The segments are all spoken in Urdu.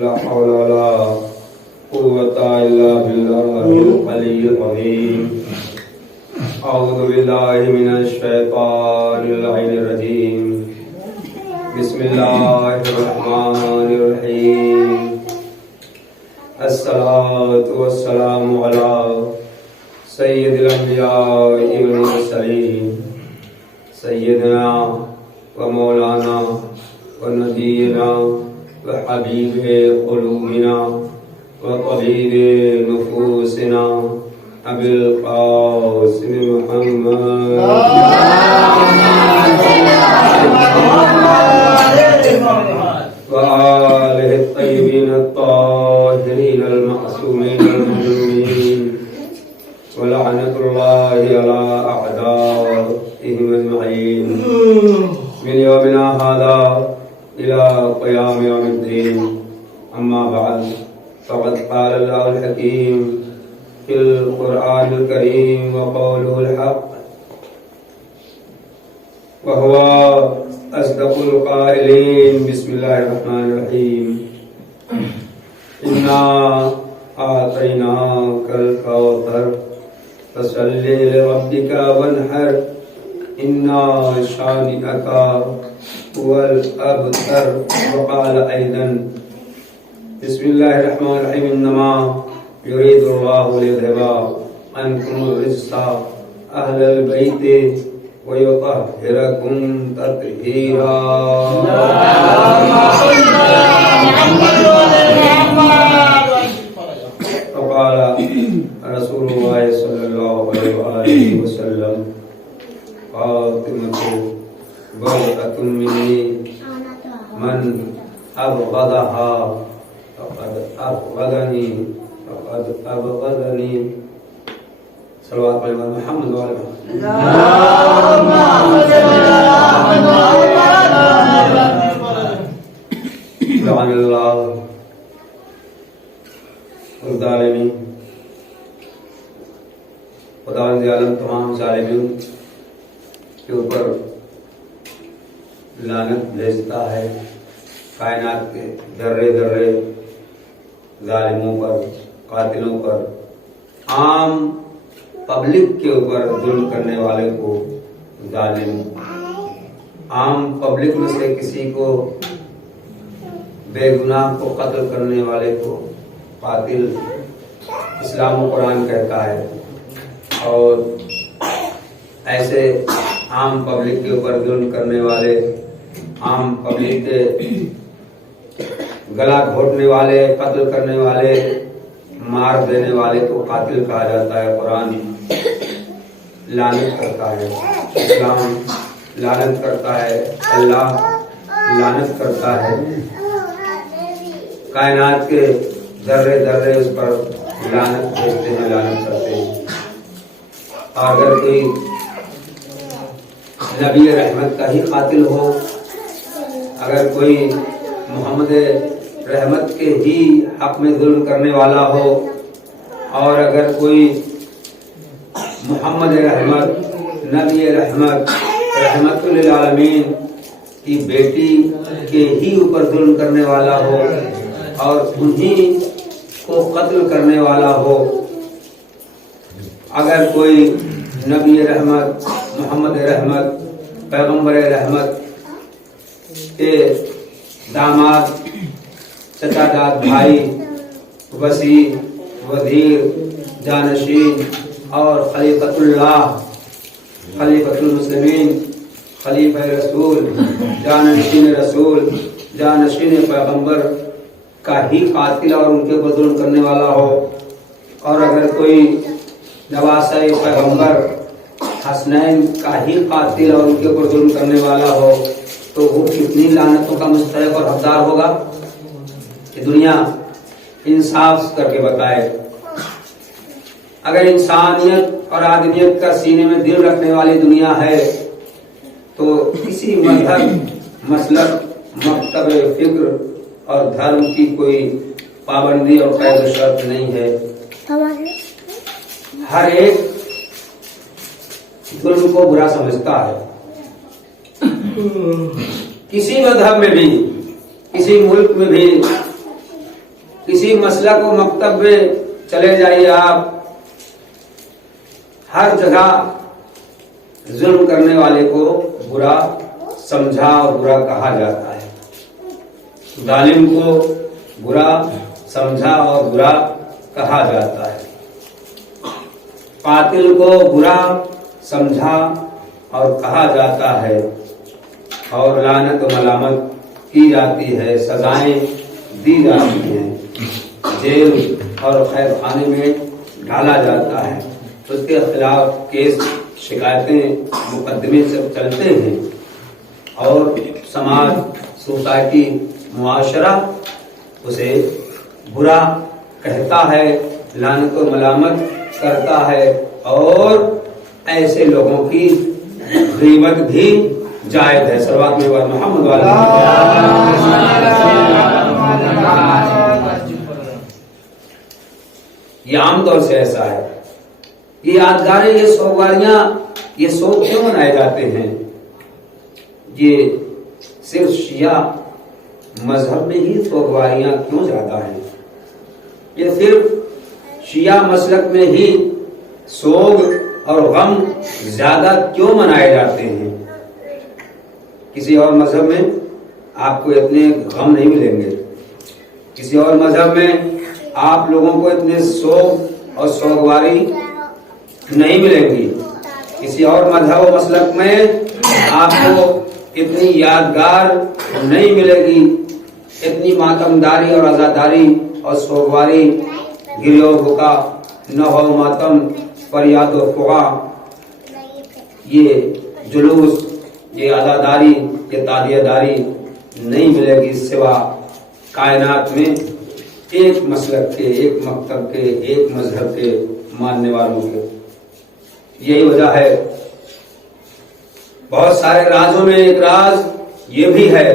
لا حول ولا قوة إلا بالله العلي العظيم. أعوذ بالله من الشيطان اللعين الرجيم. بسم الله الرحمن الرحيم. الصلاة والسلام على سيد الأنبياء والمرسلين سيدنا ومولانا ونبينا وحبيب قلوبنا وطبيب نفوسنا أبي القاسم محمد وآله الطيبين الطاهرين المعصومين المظلومين ولعنة الله على أعدائهم أجمعين من يومنا هذا إلى قيام يوم الدين. أما بعد فقد قال الله الحكيم في القرآن الكريم وقوله الحق وهو أصدق القائلين. بسم الله الرحمن الرحيم. إنا أعطيناك الكوثر فصل لربك وانحر إن شانئك هو الأبتر. وقال أيضا بسم الله الرحمن الرحيم. إنما يريد الله ليذهب عنكم الرجس أهل البيت ويطهركم تطهيرا. وقال رسول الله صلى الله عليه وسلم فاطمة بضعة مني من أبغضها فقد أبغضني صلوات على محمد وعلى لعن الله الظالمين. خدا عالم تمام ظالمین کے اوپر لعنت بھیجتا ہے. کائنات کے ذرے ذرے ظالموں پر، قاتلوں پر، عام پبلک کے اوپر ظلم کرنے والے کو ظالم، عام پبلک میں سے کسی کو بے گناہ کو قتل کرنے والے کو قاتل اسلام و قرآن کہتا ہے. اور ایسے عام پبلک کے اوپر ظلم کرنے والے، عام پبلک کے گلا گھونٹنے والے، قتل کرنے والے، مار دینے والے کو قاتل کہا جاتا ہے. قرآن لعنت کرتا ہے، اسلام لعنت کرتا ہے، اللہ لعنت کرتا ہے. کائنات کے ذرے ذرے اس پر لعنت بھیجتے ہیں، لعنت کرتے ہیں. اگر کوئی نبی رحمت کا ہی قاتل ہو، اگر کوئی محمد رحمت کے ہی حق میں ظلم کرنے والا ہو، اور اگر کوئی محمد رحمت، نبی رحمت، رحمت للعالمین کی بیٹی کے ہی اوپر ظلم کرنے والا ہو اور انہی کو قتل کرنے والا ہو، اگر کوئی نبی رحمت، محمد رحمت، پیغمبر رحمت کے داماد، چچا داد بھائی، وسیع، وزیر، جانشین اور خلیفۃ اللہ، خلیفۃ المسلمین، خلیفہ رسول، جانشین رسول، جانشین پیغمبر کا ہی قاتل اور ان کے اوپر ظلم کرنے والا ہو، اور اگر کوئی نواسہ پیغمبر حسنین کا ہی قاتل اور ان کے اوپر ظلم کرنے والا ہو، تو وہ کتنی لعنتوں کا مستحق اور حقدار ہوگا. کہ دنیا انصاف کر کے بتائے. اگر انسانیت اور آدمیت کا سینے میں دل رکھنے والی دنیا ہے تو کسی مذہب، مسلک، مکتب فکر اور دھرم کی کوئی پابندی اور قید و شرط نہیں ہے. ہر ایک ظلم کو برا سمجھتا ہے. کسی مذہب میں بھی، کسی ملک میں بھی کسی مسلک و مکتب میں چلے جائیے آپ، ہر جگہ ظلم کرنے والے کو برا سمجھا اور برا کہا جاتا ہے، ظالم کو برا سمجھا اور برا کہا جاتا ہے، قاتل کو برا سمجھا اور کہا جاتا ہے، اور لعنت و ملامت کی جاتی ہے، سزائیں دی جاتی ہیں، جیل اور قید خانے میں ڈالا جاتا ہے، اس کے خلاف کیس شکایتیں مقدمے سب چلتے ہیں، اور سماج سوسائٹی معاشرہ اسے برا کہتا ہے، لعنت و ملامت کرتا ہے، اور ایسے لوگوں کی غیبت بھی جائز ہے۔ صلوات میں محمد والا یہ عام طور سے ایسا ہے۔ یہ یادگاریں، یہ سوگواریاں، یہ سوگ کیوں منائے جاتے ہیں؟ یہ صرف شیعہ مذہب میں ہی سوگواریاں کیوں زیادہ ہیں؟ یہ صرف شیعہ مسلک میں ہی سوگ اور غم زیادہ کیوں منائے جاتے ہیں؟ کسی اور مذہب میں آپ کو اتنے غم نہیں ملیں گے، کسی اور مذہب میں آپ لوگوں کو اتنے سوگ اور سوگواری نہیں ملیں گی، کسی اور مذہب و مسلک میں آپ کو اتنی یادگار نہیں ملے گی، اتنی ماتمداری اور عزاداری اور سوگواری، گریہ و بکا، نوح و ماتم، فریاد و فغاں، یہ جلوس، یہ عزاداری، یہ تعزیہ داری نہیں ملے گی سوا کائنات میں ایک مسلک کے، ایک مکتب کے، ایک مذہب کے ماننے والوں کے۔ یہی وجہ ہے، بہت سارے رازوں میں ایک راز یہ بھی ہے،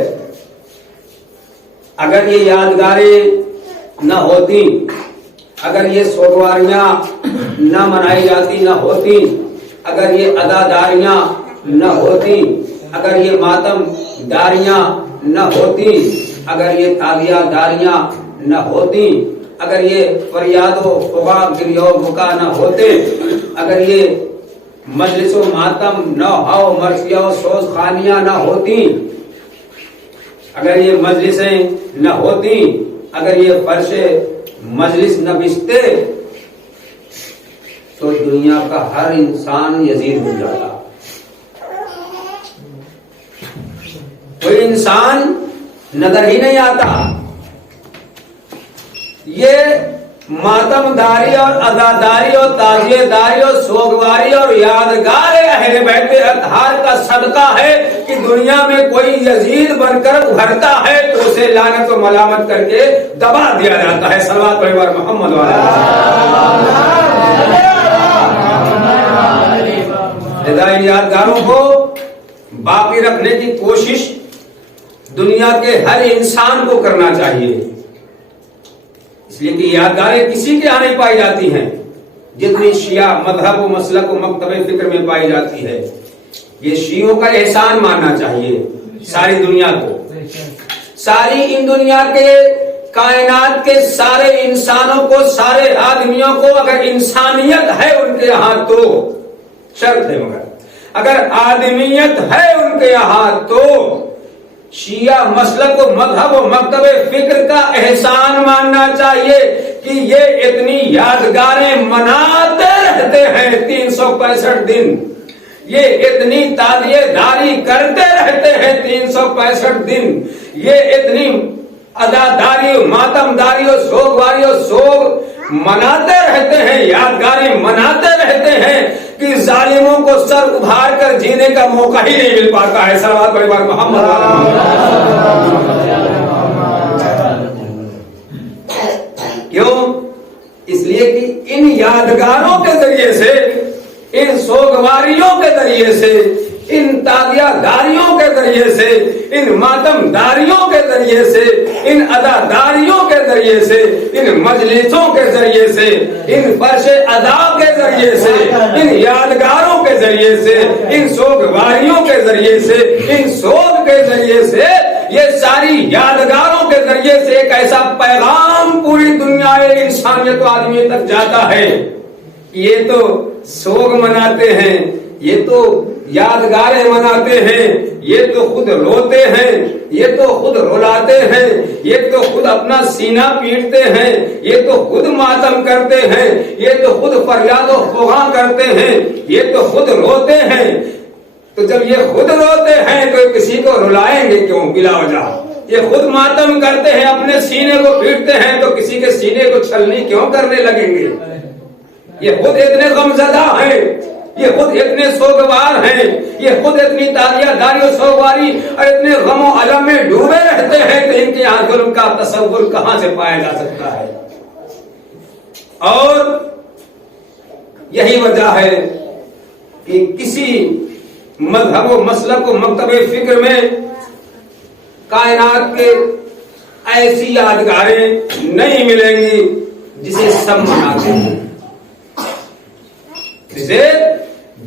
اگر یہ یادگاریں نہ ہوتی، اگر یہ سوگواریاں نہ منائی جاتی نہ ہوتی، اگر یہ عزاداریاں نہ ہوتی، اگر یہ ماتم داریاں نہ ہوتی، اگر یہ تعزیہ داریاں نہ ہوتی، اگر یہ فریاد و فغاں، گریہ و بکا نہ ہوتے، اگر یہ مجلس و ماتم، نوحہ و مرثیہ و سوز خانیاں نہ ہوتی، اگر یہ مجلسیں نہ ہوتی، اگر یہ فرش مجلس نہ بچتے، تو دنیا کا ہر انسان یزید بن جاتا، کوئی انسان نظر ہی نہیں آتا۔ یہ ماتم داری اور عزاداری اور تعزیہ داری اور سوگواری اور یادگار اہل بیت اطہار کا صدقہ ہے کہ دنیا میں کوئی یزید بن کر ابھرتا ہے تو اسے لعنت و ملامت کر کے دبا دیا جاتا ہے۔ صلوات پڑھیں محمد والا۔ ان یادگاروں کو باقی رکھنے کی کوشش دنیا کے ہر انسان کو کرنا چاہیے، اس لیے کہ یادگاریں کسی کے یہاں نہیں پائی جاتی ہیں جتنی شیعہ مذہب و مسلک و مکتب فکر میں پائی جاتی ہے۔ یہ شیعوں کا احسان ماننا چاہیے ساری دنیا کو، ساری ان دنیا کے کائنات کے سارے انسانوں کو، سارے آدمیوں کو، اگر انسانیت ہے ان کے یہاں تو شرط ہے، مگر اگر آدمیت ہے ان کے یہاں تو شیعہ مسلک و مذہب و مکتب فکر کا احسان ماننا چاہیے کہ یہ اتنی یادگاریں مناتے رہتے ہیں 365 دن، یہ اتنی تعزیہ داری کرتے رہتے ہیں 365 دن، یہ اتنی عزاداری و ماتم داری و سوگواری و سوگ مناتے رہتے ہیں، یادگاریں مناتے رہتے ہیں کہ ظالموں کو سر ابھار کر جینے کا موقع ہی نہیں مل پاتا ہے۔ صلوات پڑھیں محمد۔ کیوں؟ اس لیے کہ ان یادگاروں کے ذریعے سے، ان سوگواریوں کے ذریعے سے، ان تعزیہ داریوں کے ذریعے سے، ان ماتم داریوں کے ذریعے سے، ان عزاداریوں کے ذریعے سے، ان مجلسوں کے ذریعے سے، ان فرش ادا کے ذریعے سے، ان یادگاروں کے ذریعے سے، ان سوگواریوں کے ذریعے سے، ان سوگ کے ذریعے سے، یہ ساری یادگاروں کے ذریعے سے ایک ایسا پیغام پوری آئے انسانیت و آدمی تک جاتا ہے. یہ تو سوگ مناتے ہیں, یہ تو یادگاریں مناتے ہیں, یہ تو خود روتے ہیں, یہ تو خود رلاتے ہیں, یہ تو خود اپنا سینہ پیٹتے ہیں, یہ تو خود ماتم کرتے ہیں, یہ تو خود فریاد و فغاں کرتے ہیں, یہ تو خود روتے ہیں. تو جب یہ خود روتے ہیں تو کسی کو رلائیں گے کیوں بلا وجہ؟ یہ خود ماتم کرتے ہیں, اپنے سینے کو پیٹتے ہیں, تو کسی کے سینے کو چھلنی کیوں کرنے لگیں گے؟ یہ خود اتنے غمزدہ ہیں, یہ خود اتنے سوگوار ہیں, یہ خود اتنی تاریہ داری و سوگواری اور اتنے غم و علم میں ڈوبے رہتے ہیں کہ ان کے یہاں ظلم کا تصور کہاں سے پایا جا سکتا ہے. اور یہی وجہ ہے کہ کسی مذہب و مسلک و مکتب فکر میں کائنات کے ایسی یادگاریں نہیں ملیں گی جسے سب مناتے ہیں, جسے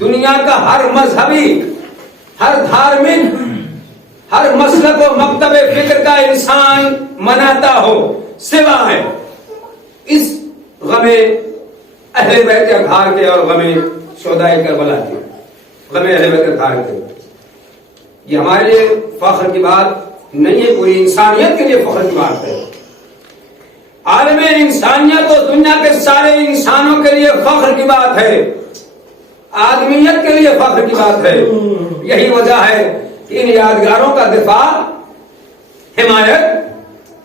دنیا کا ہر مذہبی, ہر دھارمک, ہر مسلک و مکتب فکر کا انسان مناتا ہو, سوائے اس غم اہل بیت اطہار کے اور غم شہدائے کربلا کے, غم اہل بیت اطہار کے. یہ ہمارے لیے فخر کی بات نہیں ہے, پوری انسانیت کے لیے فخر کی بات ہے. عالم انسانیت اور دنیا کے سارے انسانوں کے لیے فخر کی بات ہے, آدمیت کے لیے فخر کی بات ہے. یہی وجہ ہے کہ ان یادگاروں کا دفاع, حمایت,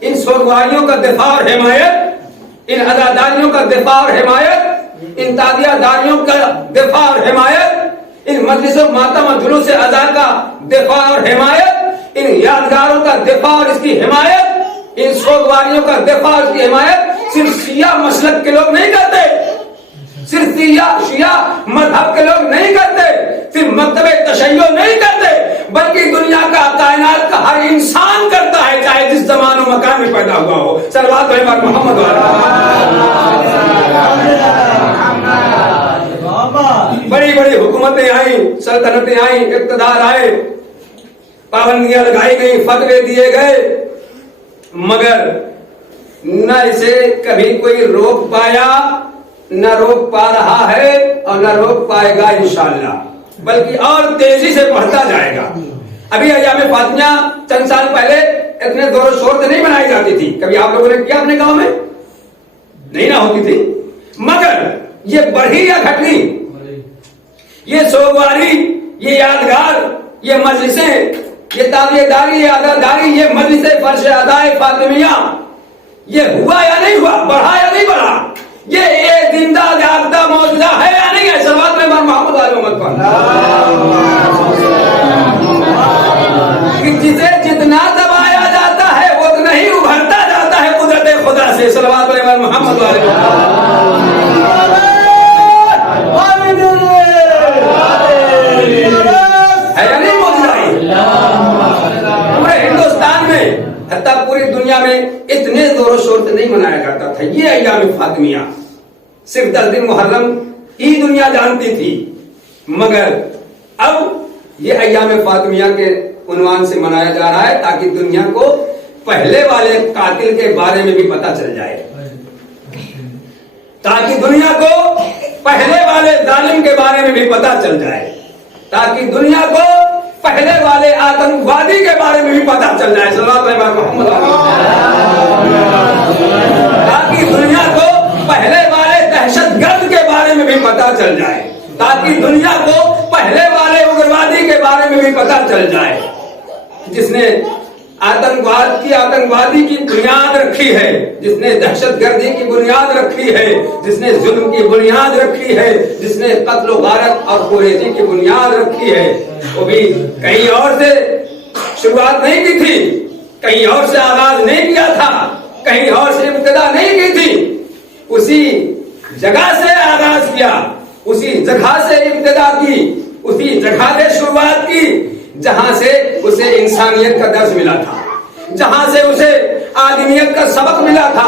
ان سوگواریوں کا دفاع اور حمایت, ان عزاداریوں کا دفاع اور حمایت, ان تادیہ داریوں کا دفاع اور حمایت, ان مجلس و ماتم و جلوس عزا کا دفاع اور حمایت, ان یادگاروں کا دفاع اور اس کی حمایت, ان سوگواریوں کا دفاع اور اس کی حمایت صرف شیعہ مسلک کے لوگ نہیں کرتے, صرف شیعہ مذہب کے لوگ نہیں کرتے, صرف مکتب تشیع نہیں کرتے, بلکہ دنیا کا, کائنات کا ہر انسان کرتا ہے, چاہے جس زمان و مکان میں پیدا ہوا ہو. صلوات علی محمد بڑی بڑی حکومتیں آئیں, سلطنتیں آئیں, اقتدار آئے, پابندیاں لگائی گئی, فتوے دیے گئے, مگر نہ اسے کبھی کوئی روک پایا, نہ روک پا رہا ہے اور نہ روک پائے گا انشاءاللہ, بلکہ اور تیزی سے بڑھتا جائے گا. ابھی ایام فاطمیہ چند سال پہلے اتنے زور و شور سے نہیں منائی جاتی تھی. کبھی آپ لوگوں نے کیا اپنے گاؤں میں؟ نہیں نہ ہوتی تھی. مگر یہ بڑھی یا گھٹی, یہ سوگواری, یہ یادگار, یہ مجلسیں, یہ تابعہ داری, یہ عزاداری, یہ مجلس فرش ادائے فاطمیہ, یہ ہوا یا نہیں ہوا, بڑھا یا نہیں بڑھا, یہ ایک زندہ جاگتا موجودہ ہے یا نہیں ہے؟ صلوات میں محمد علی محمد پر. جسے جتنا دبایا جاتا ہے وہ اتنا ہی ابھرتا جاتا ہے قدرت خدا سے. صلوات میں محمد علی ہے یا نہیں موجودہ؟ ہمارے ہندوستان میں, حتیٰ پوری دنیا میں اتنے زور و شور سے نہیں منایا جاتا تھا یہ ایام فاطمیہ. صرف 10 دن محرم ہی دنیا جانتی تھی, مگر اب یہ ایام فاطمیہ کے عنوان سے منایا جا رہا ہے تاکہ دنیا کو پہلے والے قاتل کے بارے میں بھی پتہ چل جائے, تاکہ دنیا کو پہلے والے ظالم کے بارے میں بھی پتہ چل جائے, تاکہ دنیا کو پہلے والے آتنکوادی کے بارے میں بھی پتہ چل جائے. صلوات علی محمد, تاکہ دنیا کو پہلے والے دہشت گرد کے بارے میں بھی پتہ چل جائے, تاکہ دنیا کو پہلے والے اگروادی کے بارے میں بھی پتہ چل جائے, جس نے آتنکوادی کی بنیاد رکھی ہے, جس نے دہشت گردی کی بنیاد رکھی ہے, جس نے ظلم کی بنیاد رکھی ہے, جس نے قتل و غارت اور خونریزی کی بنیاد رکھی ہے, وہ بھی کہیں اور سے شروعات نہیں کی تھی, کہیں اور سے آغاز نہیں کیا تھا, کہیں اور سے ابتدا نہیں کی تھی, اسی جگہ سے آغاز کیا, اسی جگہ سے ابتدا کی, اسی جگہ سے شروعات کی جہاں سے اسے انسانیت کا درس ملا تھا, جہاں سے اسے آدمیت کا سبق ملا تھا,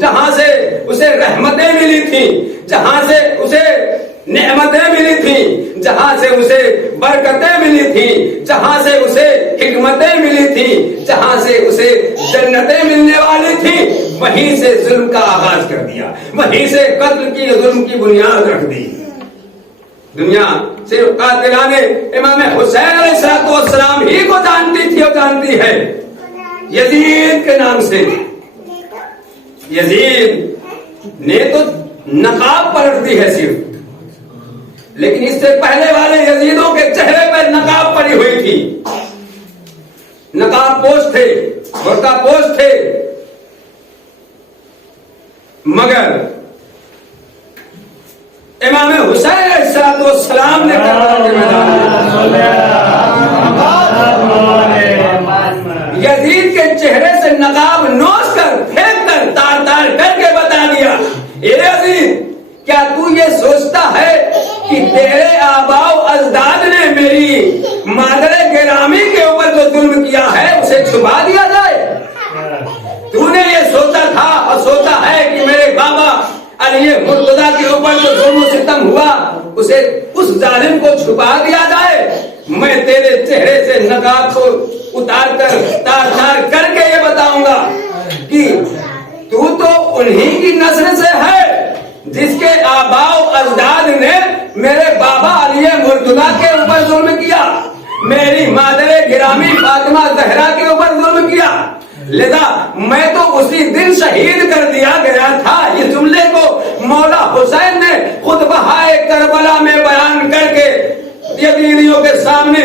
جہاں سے اسے رحمتیں ملی تھیں, جہاں سے اسے نعمتیں ملی تھیں, جہاں سے اسے برکتیں ملی تھیں, جہاں سے اسے حکمتیں ملی تھیں, جہاں سے اسے جنتیں ملنے والی تھیں, وہیں سے ظلم کا آغاز کر دیا، وہیں سے قتل کی ظلم کی بنیاد رکھ دی۔ دنیا صرف قاتلان امام حسین علیہ السلام ہی کو جانتی تھی اور جانتی ہے، یزید کے نام سے۔ یزید نے تو نقاب پلٹ دی ہے صرف، لیکن اس سے پہلے والے یزیدوں کے چہرے پر نقاب پڑی ہوئی تھی، نقاب پوش تھے، برقع پوش تھے، مگر امام حسین علیہ السلام نے کربلا کے میدان میں یزید کے چہرے سے نقاب نوچ کر پھینک کر تار تار کر کے بتا دیا، اے یزید کیا تو یہ سوچتا ہے کہ تیرے آباء و اجداد نے میری مادر گرامی کے اوپر جو ظلم کیا ہے اسے چھپا دیا جائے؟ تو نے یہ سوچا تھا اور سوچا ہے کہ میرے بابا علی مرتضیٰ کے اوپر جو ظلم و ستم ہوا اسے اس ظالم کو چھپا دیا جائے؟ میں تیرے چہرے سے نقاب کو اتار کر تار تار کر کے یہ بتاؤں گا کہ تو انہی کی نسل سے ہے جس کے آباء و اجداد نے میرے بابا علی مرتضیٰ کے اوپر ظلم کیا، میری مادر گرامی فاطمہ زہرا کے اوپر ظلم کیا، لذا میں تو اسی دن شہید کر دیا گیا تھا۔ اس جملے کو مولا حسین نے خود بہائے کربلا میں بیان کر کے یزیدیوں کے سامنے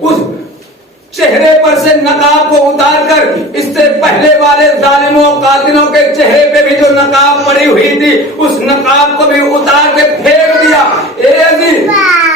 اس چہرے پر سے نقاب کو اتار کر اس سے پہلے والے ظالموں قاتلوں کے چہرے پہ بھی جو نقاب پڑی ہوئی تھی اس نقاب کو بھی اتار کے پھینک دیا۔ اے عزیز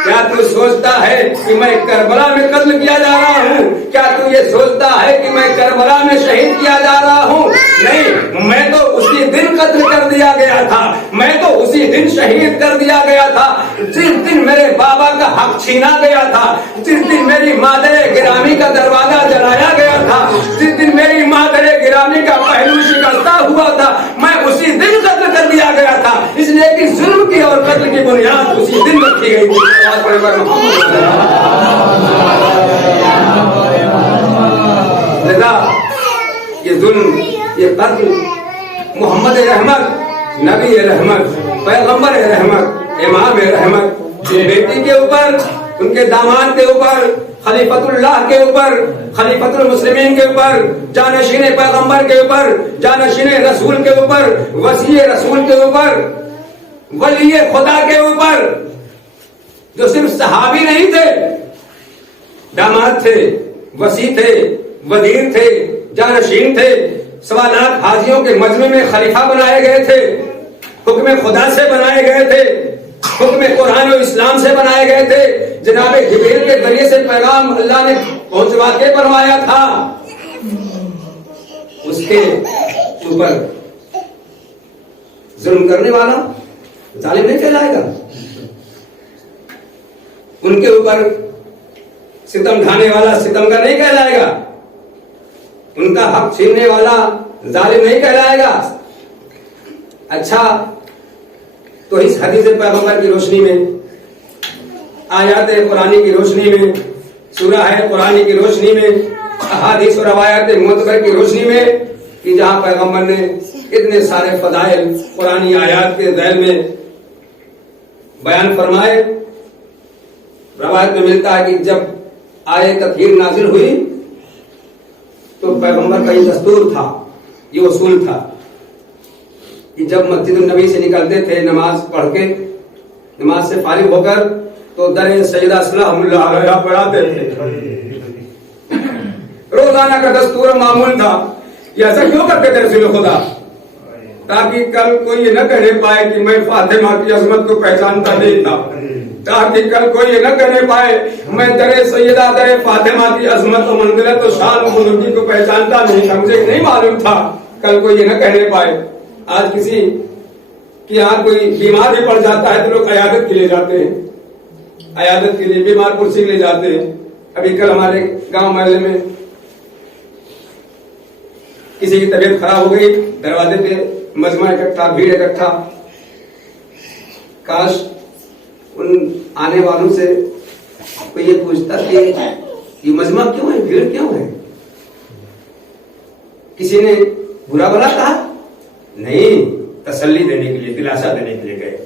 کیا تو سوچتا ہے کہ میں کربلا میں قتل کیا جا رہا ہوں؟ کیا تو یہ سوچتا ہے کہ میں کربلا میں شہید کیا جا رہا ہوں؟ نہیں، میں تو اسی دن قتل کر دیا گیا تھا، میں تو اسی دن شہید کر دیا گیا تھا جس دن میرے بابا کا حق چھینا گیا تھا، جس دن میری مادر گرامی کا دروازہ جلایا گیا تھا، جس دن میری مادر گرامی کا پہلو شکستہ ہوا تھا، میں اسی دن قتل کر دیا گیا تھا، اس لیے کہ ظلم کی اور قتل کی بنیاد اسی دن رکھی گئی تھی۔ لذا یہ ظلم، یہ قتل محمد رحمت، نبی رحمت، پیغمبر رحمت، امام رحمت بیٹی کے اوپر، ان کے داماد کے اوپر، خلیفۃ اللہ کے اوپر، خلیفۃ المسلمین کے اوپر، جانشین پیغمبر کے اوپر، جانشین رسول کے اوپر، وصی رسول کے اوپر، ولی خدا کے اوپر، جو صرف صحابی نہیں تھے، داماد تھے، وصی تھے، وزیر تھے، جانشین تھے، 1.25 لاکھ حاجیوں کے مجمع میں خلیفہ بنائے گئے تھے، حکم خدا سے بنائے گئے تھے، حکم قرآن و اسلام سے بنائے گئے تھے، جناب جبریل کے ذریعے سے پیغام اللہ نے پہنچوا کے فرمایا تھا، اس کے اوپر ظلم کرنے والا ظالم نہیں کہلائے گا، ان کے اوپر ستم ڈھانے والا ستم کا نہیں کہلائے گا، ان کا حق چھیننے والا ظالم نہیں کہلائے گا۔ اچھا، تو اس حدیث پیغمبر کی روشنی میں، آیات قرآنی کی روشنی میں، سورہ قرآنی کی روشنی میں، احادیث و روایات معتبر کی روشنی میں، کہ جہاں پیغمبر نے اتنے سارے فضائل قرآنی آیات کے ذیل میں بیان فرمائے، روایت میں ملتا ہے کہ جب آیت تطہیر نازل ہوئی تو پیغمبر کا یہ دستور تھا، یہ اصول تھا کہ جب مسجد النبی سے نکلتے تھے نماز پڑھ کے، نماز سے فارغ ہو کر، تو در سیدہ سلام اللہ علیہ پڑھاتے تھے۔ روزانہ کا دستور معمول تھا، یہ ایسا کیوں کرتے تھے رسول خدا؟ تاکہ کل کوئی یہ نہ کہنے پائے کہ میں فاطمہ کی عظمت کو پہچانتا نہیں تھا، تاکہ کل کوئی یہ نہ کہنے پائے میں در سیدہ در فاطمہ کی عظمت و منزلت و شان و بزرگی کو پہچانتا نہیں تھا، مجھے نہیں معلوم تھا، کل کوئی یہ نہ کہنے پائے۔ آج کسی کہ یہاں کوئی بیمار بھی پڑ جاتا ہے تو لوگ عیادت کے لیے جاتے ہیں، عیادت کے لیے بیمار پرسی کے لیے جاتے ہیں۔ ابھی کل ہمارے گاؤں محلے میں کسی کی طبیعت خراب ہو گئی، دروازے پہ مجمع اکٹھا، بھیڑ اکٹھا، کاش ان آنے والوں سے کوئی یہ پوچھتا کہ یہ مجمع کیوں ہے، بھیڑ کیوں ہے؟ کسی نے برا بھلا کہا؟ نہیں، تسلی دینے کے لیے، دلاسا دینے کے لیے گئے،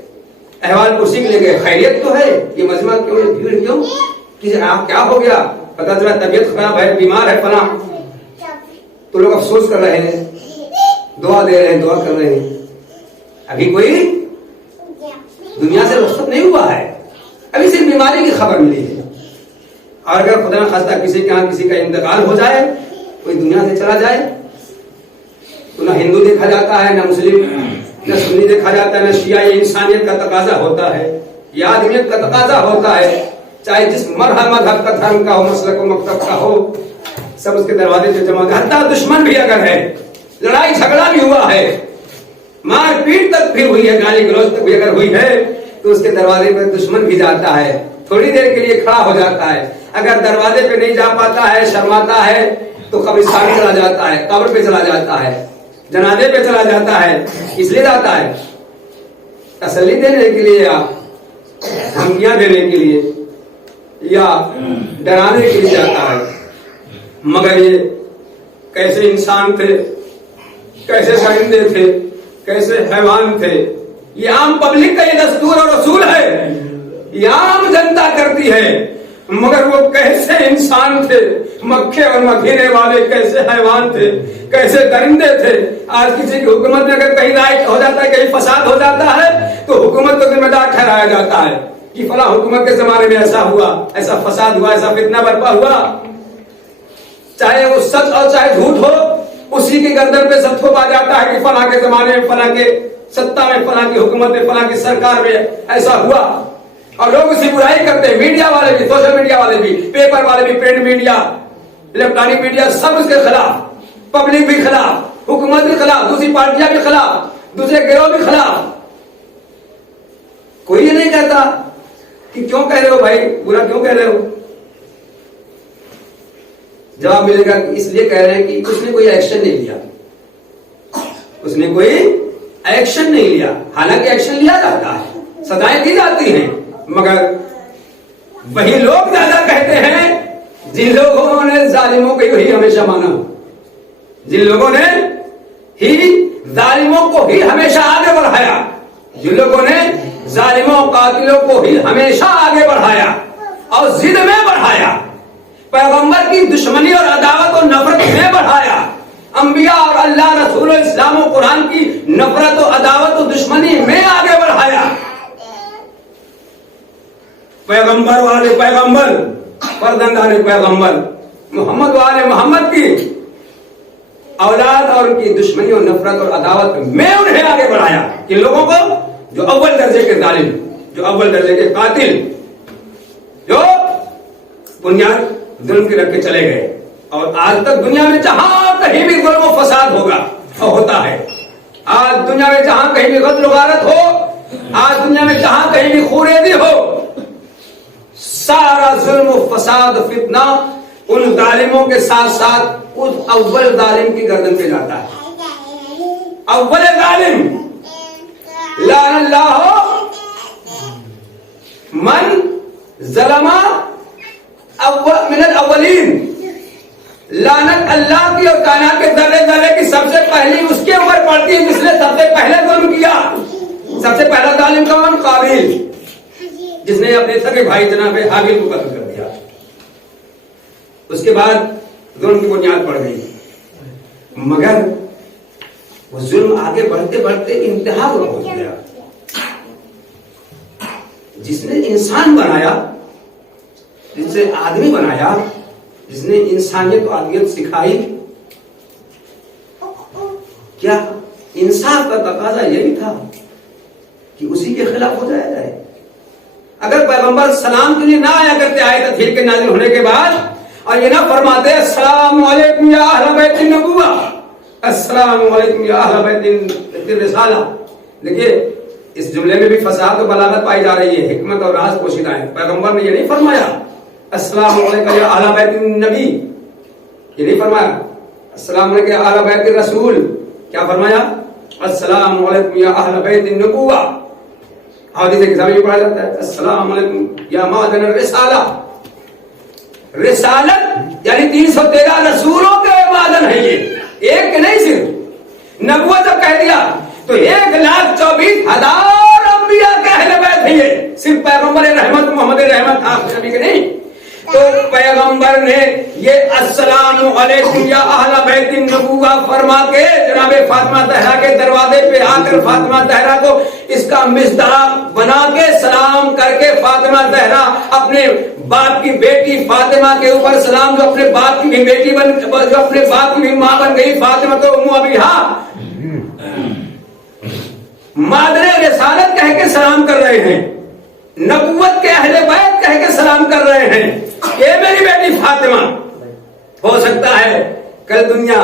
احوال پرسی کے لیے گئے۔ خیریت تو ہے، یہ مجمع کیوں، یہ بھیڑ کیوں، کہ آپ کیا ہو گیا، پتا چلا طبیعت خراب ہے، بیمار ہے فلاں، تو لوگ افسوس کر رہے ہیں، دعا دے رہے ہیں، دعا کر رہے ہیں۔ ابھی کوئی دنیا سے رخصت نہیں ہوا ہے، ابھی صرف بیماری کی خبر ملی ہے۔ اور اگر خدا نخواستہ کسی کے یہاں کسی کا انتقال ہو جائے، کوئی دنیا سے چلا جائے، تو نہ ہندو دیکھا جاتا ہے، نہ مسلم، نہ سنی دیکھا جاتا ہے، نہ شیعہ۔ یہ انسانیت کا تقاضا ہوتا ہے، یہ آدمیت کا تقاضا ہوتا ہے، چاہے جس مذہب کا، دھرم کا ہو، مسلک و مکتب کا ہو، سب اس کے دروازے سے جمع۔ حتیٰ دشمن بھی اگر ہے، لڑائی جھگڑا بھی ہوا ہے، مار پیٹ تک بھی ہوئی ہے، گالی گلوچ تک بھی اگر ہوئی ہے، تو اس کے دروازے پہ دشمن بھی جاتا ہے، تھوڑی دیر کے لیے کھڑا ہو جاتا ہے۔ اگر دروازے پہ نہیں جا پاتا ہے، شرماتا ہے، تو قبرستان چلا جاتا ہے، قبر پہ چلا جاتا ہے، جنازے پہ چلا جاتا ہے۔ اس لیے جاتا ہے تسلی دینے کے لیے، یا دھمکیاں دینے کے لیے، یا ڈرانے کے لیے جاتا ہے۔ مگر یہ کیسے انسان تھے، کیسے پرندے تھے، کیسے حیوان تھے، یہ عام پبلک کا یہ دستور اور اصول ہے، یہ عام جنتا کرتی ہے۔ مگر وہ کیسے انسان تھے، مکھے اور مکھینے والے کیسے حیوان تھے، کیسے درندے تھے۔ آج کسی کی حکومت میں اگر کہیں رائٹ ہو جاتا ہے، کہیں فساد ہو جاتا ہے، تو حکومت کو ذمہ دار ٹھہرایا جاتا ہے کہ فلاں حکومت کے زمانے میں ایسا ہوا، ایسا فساد ہوا، ایسا فتنہ برپا ہوا۔ چاہے وہ سچ اور چاہے جھوٹ ہو، اسی کی گردن پہ سب تھوپا جاتا ہے کہ فلاں کے زمانے میں، فلاں کے ستا میں، فلاں کی حکومت میں، فلاں کی سرکار میں ایسا ہوا، اور لوگ اسی برائی کرتے ہیں۔ میڈیا والے بھی، سوشل میڈیا والے بھی، پیپر والے بھی، پرنٹ میڈیا، الیکٹرانک میڈیا، سب اس کے خلاف، پبلک بھی خلاف، حکومت بھی خلاف، دوسری پارٹیاں بھی خلاف، دوسرے گروہ بھی خلاف۔ کوئی یہ نہیں کہتا کہ کیوں کہہ رہے ہو بھائی، برا کیوں کہہ رہے ہو؟ جواب ملے گا کہ اس لیے کہہ رہے ہیں کہ اس نے کوئی ایکشن نہیں لیا، اس نے کوئی ایکشن نہیں لیا۔ حالانکہ ایکشن لیا جاتا ہے، سزائیں دی جاتی ہیں، مگر وہی لوگ زیادہ کہتے ہیں جن لوگوں نے ظالموں کو ہی ہمیشہ مانا، جن لوگوں نے ہی ظالموں کو ہی ہمیشہ آگے بڑھایا، جن لوگوں نے ظالموں قاتلوں کو ہی ہمیشہ آگے بڑھایا اور ضد میں بڑھایا، پیغمبر کی دشمنی اور عداوت اور نفرت میں بڑھایا، انبیاء اور اللہ، رسول و اسلام و قرآن کی نفرت و عداوت و دشمنی میں آگے بڑھایا۔ پیغمبر والے پیغمبر، فرزندان پیغمبر محمد والے محمد کی اولاد اور ان کی دشمنی اور نفرت اور عداوت میں انہیں آگے بڑھایا، کہ لوگوں کو جو اول درجے کے ظالم، جو اول درجے کے قاتل، جو بنیاد ظلم کی رکھ کے چلے گئے، اور آج تک دنیا میں جہاں کہیں بھی ظلم و فساد ہوگا ہوتا ہے، آج دنیا میں جہاں کہیں بھی غدر و غارت ہو، آج دنیا میں جہاں کہیں بھی خوریزی ہو، سارا ظلم و فساد فتنہ ان ظالموں کے ساتھ ساتھ اس اول ظالم کی گردن پہ جاتا ہے۔ اول ظالم، لعن اللہ من ظلم من الاولین، لعنت اللہ کی اور کائنات کے ذرے ذرے کی سب سے پہلی اس کے اوپر پڑتی ہے جس نے سب سے پہلے ظلم کیا۔ سب سے پہلا ظالم کون؟ قابیل، جس نے اپنے سگے بھائی جناب حابیل کو قتل کر دیا۔ اس کے بعد ظلم کی بنیاد پڑ گئی، مگر وہ ظلم آگے بڑھتے بڑھتے انتہا کو پہنچ گیا۔ جس نے انسان بنایا، جس سے آدمی بنایا، جس نے انسانیت و آدمیت سکھائی، کیا انصاف کا تقاضا یہی تھا کہ اسی کے خلاف ہو جایا جائے؟ اگر پیغمبر سلام کے لیے نہ آیا کرتے آیت تطہیر کے نازل ہونے کے بعد، اور یہ نہ فرماتے السلام علیکم یا اہل بیت النبوہ، السلام علیکم یا اہل بیت الرسالہ، دیکھیے اس جملے میں بھی فصاحت و بلاغت پائی جا رہی ہے، حکمت اور راز پوشیدہ ہے۔ پیغمبر نے یہ نہیں فرمایا السلام علیکم یا اہل بیت النبی، یہ نہیں فرمایا السلام علیکم یا اہل بیت الرسول، کیا فرمایا؟ السلام علیکم یا اہل بیت النبوہ۔ حدیث کے سامنے پڑھا جاتا ہے السلام علیکم یا معدن الرسالہ، رسالت یعنی 313 رسولوں کے معدن ہے، یہ ایک نہیں صرف نبوت جب کہہ دیا تو 1,24,000 انبیاء کے اہل بیت ہیں، یہ صرف پیغمبر رحمت محمد رحمت آخر نبی کے نہیں. تو پیغمبر نے یہ السلام علیکم یا اہل بیت النبوہ فرما کے جناب فاطمہ زہرا کے دروازے پہ آ کر فاطمہ زہرا کو اس کا مصداق بنا کے سلام کر کے فاطمہ زہرا اپنے باپ کی بیٹی فاطمہ کے اوپر سلام، جو اپنے باپ کی بھی بیٹی جو اپنے باپ کی بھی ماں بن گئی فاطمہ تو ام ابیہا، مادر رسالت کہہ کے سلام کر رہے ہیں، نبوت کے اہل بیت کہہ کے سلام کر رہے ہیں. یہ میری بیٹی فاطمہ. ہو سکتا ہے کل دنیا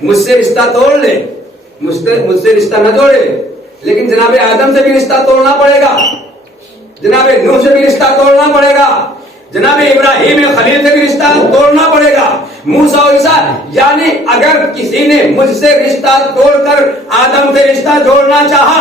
مجھ سے رشتہ توڑ لے، مجھ سے رشتہ نہ جوڑے، لیکن جناب آدم سے بھی رشتہ توڑنا پڑے گا، جناب نوح سے بھی رشتہ توڑنا پڑے گا، جناب ابراہیم خلیل سے بھی رشتہ توڑنا پڑے گا، موسیٰ و عیسیٰ. یعنی اگر کسی نے مجھ سے رشتہ توڑ کر آدم سے رشتہ جوڑنا چاہا،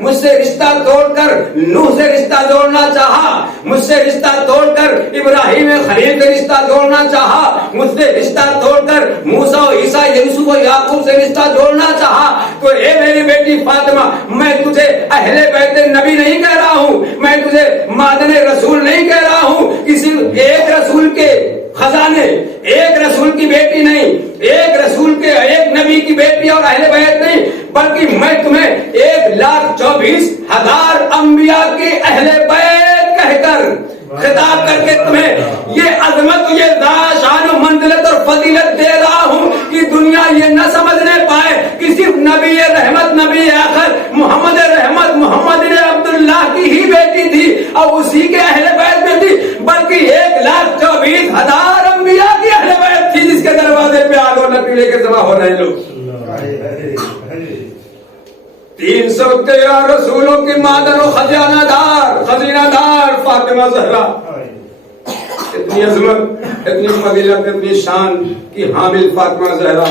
مجھ سے رشتہ توڑ کر نوح سے رشتہ جوڑنا چاہا، مجھ سے رشتہ توڑ کر ابراہیم خلیل سے رشتہ جوڑنا چاہا، مجھ سے رشتہ توڑ کر موسیٰ و عیسیٰ یوسف و یعقوب سے رشتہ جوڑنا چاہا، تو اے میری بیٹی فاطمہ، میں تجھے اہل بیت نبی نہیں کہہ رہا ہوں، میں تجھے مادن رسول نہیں کہہ رہا ہوں. کسی ایک رسول کے خزانے، ایک رسول کی بیٹی نہیں، ایک رسول کے ایک نبی کی بیٹی اور اہل بیت نہیں، بلکہ میں تمہیں 1,24,000 انبیاء کے اہل بیت کہہ کر خطاب کر کے تمہیں یہ عظمت، یہ شان و منزلت اور فضیلت دے رہا ہوں کہ دنیا یہ نہ سمجھنے پائے کہ صرف نبی رحمت، نبی آخر محمد رحمت محمد عبداللہ کی ہی بیٹی تھی اور اسی کے اہل بیت میں تھی، بلکہ 1,24,000 انبیاء کی اہل بیت تھی جس کے دروازے پہ آگ اور نپیلے کے جمع ہو رہے لوگ. 313 رسولوں کی مادر و خزینہ دار فاطمہ زہرا، اتنی عظمت، اتنی فضیلت، اتنی شان کی حامل فاطمہ زہرا.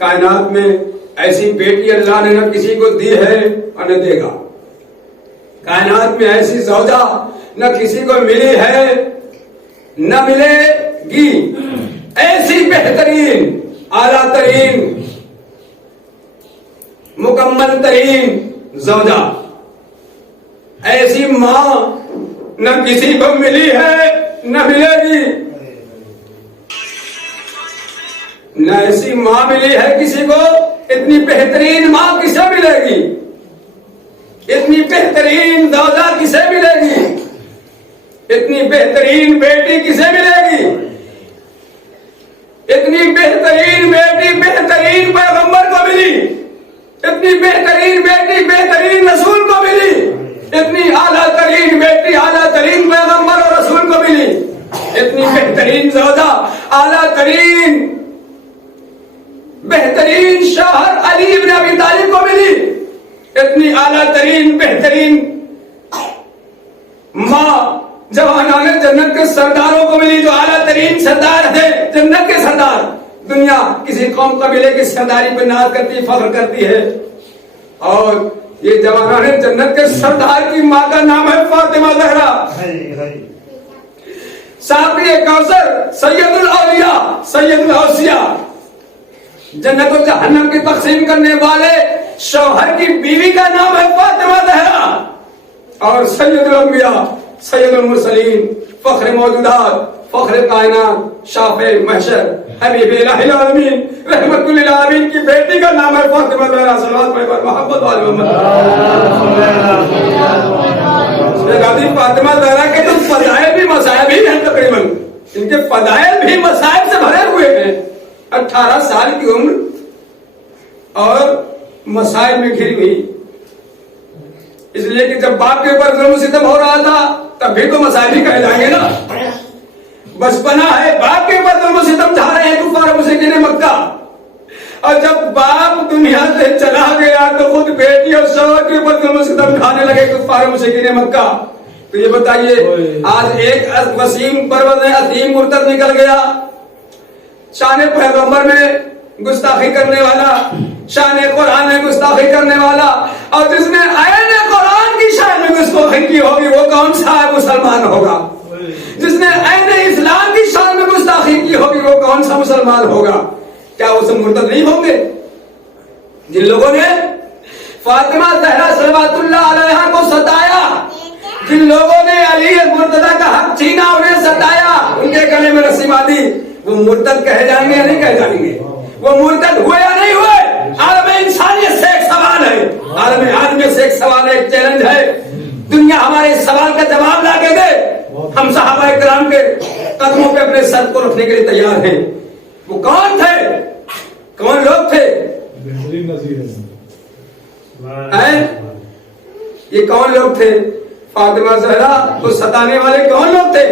کائنات میں ایسی بیٹی اللہ نے نہ کسی کو دی ہے اور نہ دے گا. کائنات میں ایسی زوجہ نہ کسی کو ملی ہے نہ ملے گی. ایسی بہترین، اعلیٰ ترین، مکمل ترین زوجہ، ایسی ماں نہ کسی کو ملی ہے نہ ملے گی. نہ ایسی ماں ملی ہے کسی کو، اتنی بہترین ماں کسے ملے گی، اتنی بہترین زوجہ کسے ملے گی، اتنی بہترین بیٹی کسے ملے گی، اتنی بہترین بیٹی بہترین پیغمبر کو ملی، اتنی بہترین بیٹی بہترین رسول کو ملی، اتنی اعلیٰ ترین بیٹی اعلیٰ ترین پیغمبر اور رسول کو ملی، اتنی بہترین زوجہ اعلیٰ ترین بہترین شوہر علی بن ابی طالب کو ملی، اتنی اعلیٰ ترین بہترین ماں جوانان جنت کے سرداروں کو ملی، جو اعلیٰ ترین سردار تھے، جنت کے سردار. دنیا کسی قوم قبیلے کی سرداری پہ ناز کرتی، فخر کرتی ہے، اور یہ جوانان جنت کے سردار کی ماں کا نام ہے فاطمہ زہرا. ساقی کوثر، سید الاولیاء، سید الاوصیاء، جنت و جہنم کی تقسیم کرنے والے شوہر کی بیوی کا نام ہے فاطمہ زہرا. اور سید الانبیاء، سید المرسلین، فخر موجودات، فخر کائنات، شافع محشر، حبیب الہ العالمین، رحمت للعالمین کی بیٹی کا نام ہے فاطمہ زہرا. صلوات پر محمد وآل محمد. فاطمہ زہرا کے تو فضائل بھی مصائب ہی ہیں، تقریباً ان کے فضائل بھی مصائب سے بھرے ہوئے ہیں. 18 سال کی عمر اور مسائل میں گھری ہوئی، اس لیے کہ جب باپ کے اوپر ظلم و ستم ہو رہا تھا تب بھی تو مسائل ہی کہے جائیں گے نا. بچپنا ہے، باپ کے اوپر ظلم و ستم ڈھا رہے ہیں کفار مشرکین مکہ، اور جب باپ دنیا سے چلا گیا تو خود بیٹی اور شوہر کے اوپر ظلم و ستم ڈھانے لگے کفار مشرکین مکہ. تو یہ بتائیے، آج ایک وسیم پرور عظیم مرتد نکل گیا، شان پیغمبر میں گستاخی کرنے والا، شان قرآن میں گستاخی کرنے والا، اور جس نے عین قرآن کی شان میں گستاخی کی ہوگی وہ کون سا مسلمان ہوگا؟ جس نے عین اسلام کی شان میں گستاخی کی ہوگی وہ کون سا مسلمان ہوگا؟ کیا وہ سب مرتد نہیں ہوں گے؟ جن لوگوں نے فاطمہ زہرا صلوات اللہ علیہا کو ستایا، جن لوگوں نے علی مرتضی کا حق چھینا، انہیں ستایا، ان کے گلے میں رسی باندھی، وہ مرتد کہے جائیں گے یا نہیں کہے جائیں گے؟ وہ مرتد ہوئے یا نہیں ہوئے؟ عالم انسانیت سے ایک سوال ہے، عالم آدمیت سے ایک سوال ہے، ایک چیلنج ہے، دنیا ہمارے اس سوال کا جواب لا کے دے، ہم صحابہ کرام کے قدموں پہ اپنے سر کو رکھنے کے لیے تیار ہیں۔ وہ کون تھے؟ کون لوگ تھے؟ یہ کون لوگ تھے؟ فاطمہ زہرا کو ستانے والے کون لوگ تھے؟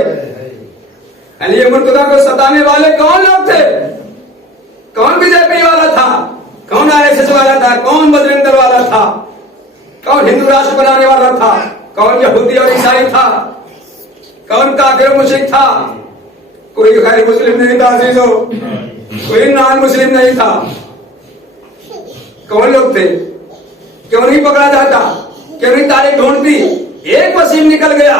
علی مرتضیٰ کو ستانے والے کون لوگ تھے؟ کون بی جے پی والا تھا؟ کون آر ایس ایس والا تھا؟ کون بجرنگ دل والا تھا؟ کون ہندو راشٹر بنانے والا تھا؟ کون یہودی اور عیسائی تھا؟ کون کافر مشرک تھا؟ کوئی غیر مسلم نہیں تھا عزیزو، کوئی نان مسلم نہیں تھا۔ کون لوگ تھے؟ کیوں نہیں پکڑا جاتا؟ کیوں نہیں تاریخ ڈھونڈتی؟ ایک وسیم نکل گیا،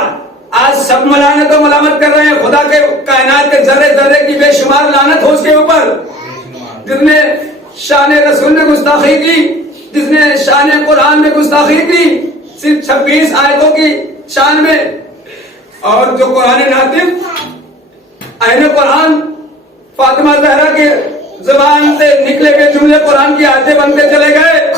آج سب ملامت و ملامت کر رہے ہیں خدا کے کائنات کے ذرے ذرے کی بے شمار لعنت ہو اس کے اوپر، جس نے شان رسول میں گستاخی کی، جس نے شان قرآن میں گستاخی کی، صرف 26 آیتوں کی شان میں، اور جو قرآن ناطق عین قرآن فاطمہ زہرا کے زبان سے نکلے ہوئے جملے قرآن کی آیتیں بنتے چلے گئے،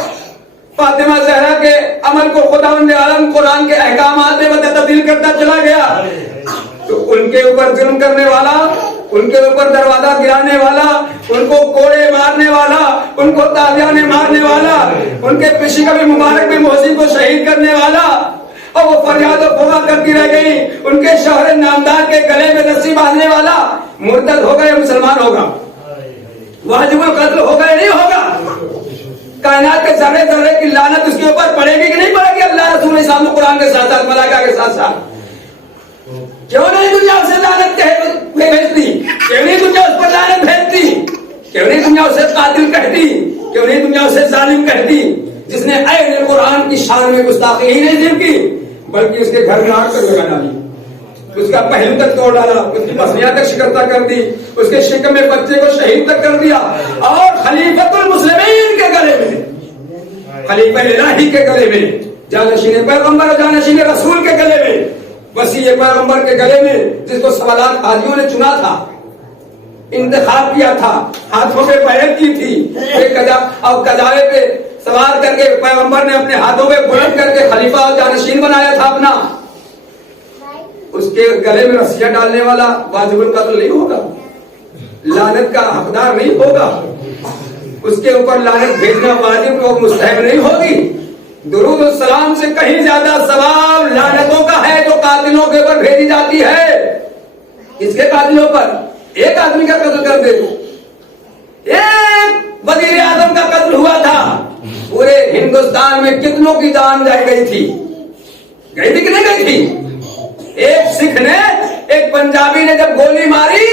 فاطمہ زہرا کے عمل کو خداوند عالم قرآن کے احکامات میں تبدیل کرتا چلا گیا، تو ان کے اوپر ظلم کرنے والا، ان کے اوپر دروازہ گرانے والا، ان کو کوڑے مارنے والا، ان کو تازیانے مارنے والا، ان کے پیشی کبھی مبارک میں محسن کو شہید کرنے والا، اور وہ فریاد و بغا کرتی رہ گئی، ان کے شوہر نامدار کے گلے میں رسی باندھنے والا مرتد ہوگا یا مسلمان ہوگا؟ واجب القتل ہوگا یا نہیں ہوگا؟ کائنات کے ذرے ذرے کی لعنت اس کے اوپر پڑے گی کہ نہیں پڑے گی؟ اللہ رسول اسلام قرآن کے ساتھ ساتھ ملائکہ کے ساتھ ساتھ کیوں نہیں دنیا اسے لعنت بھیجتی؟ کیوں نہیں دنیا اس پر لعنت بھیجتی؟ کیوں نہیں دنیا اسے قاتل کہتی؟ کیوں نہیں دنیا اسے ظالم کہتی؟ جس نے عین قرآن کی شان میں گستاخی ہی نہیں صرف کی بلکہ اس کے گھر میں آگ کر لگا ڈالی، اس کا پہلو تک توڑ ڈالا، اس کی پسلیاں تک شکستہ کر دی، اس کے شکم میں بچے کو شہید تک کر دیا، اور خلیفۃ المسلمین کے گلے میں، خلیفہ الہی کے گلے میں، جانشین پیغمبر اور جانشین رسول کے گلے میں، وسیع پیغمبر کے گلے میں، جس کو سوالات حاجیوں نے چنا تھا، انتخاب کیا تھا، ہاتھوں پہ بیعت کی تھی، اور قضائے پہ سوار کر کے پیغمبر نے اپنے ہاتھوں پہ بلند کر کے خلیفہ اور جانشین بنایا تھا اپنا، اس کے گلے میں رسیاں ڈالنے والا واجب القتل نہیں ہوگا، لعنت کا حقدار نہیں ہوگا، اس کے اوپر لعنت بھیجنا واجب و مستحب نہیں ہوگی۔ درود السلام سے کہیں زیادہ ثواب لعنتوں کا ہے جو قاتلوں کے اوپر بھیجی جاتی ہے۔ اس کے قاتلوں پر ایک آدمی کا قتل کر دے، ایک وزیر اعظم کا قتل ہوا تھا، پورے ہندوستان میں کتنوں کی جان جائے گئی تھی کہ نہیں گئی تھی؟ ایک سکھ نے، ایک پنجابی نے جب گولی ماری،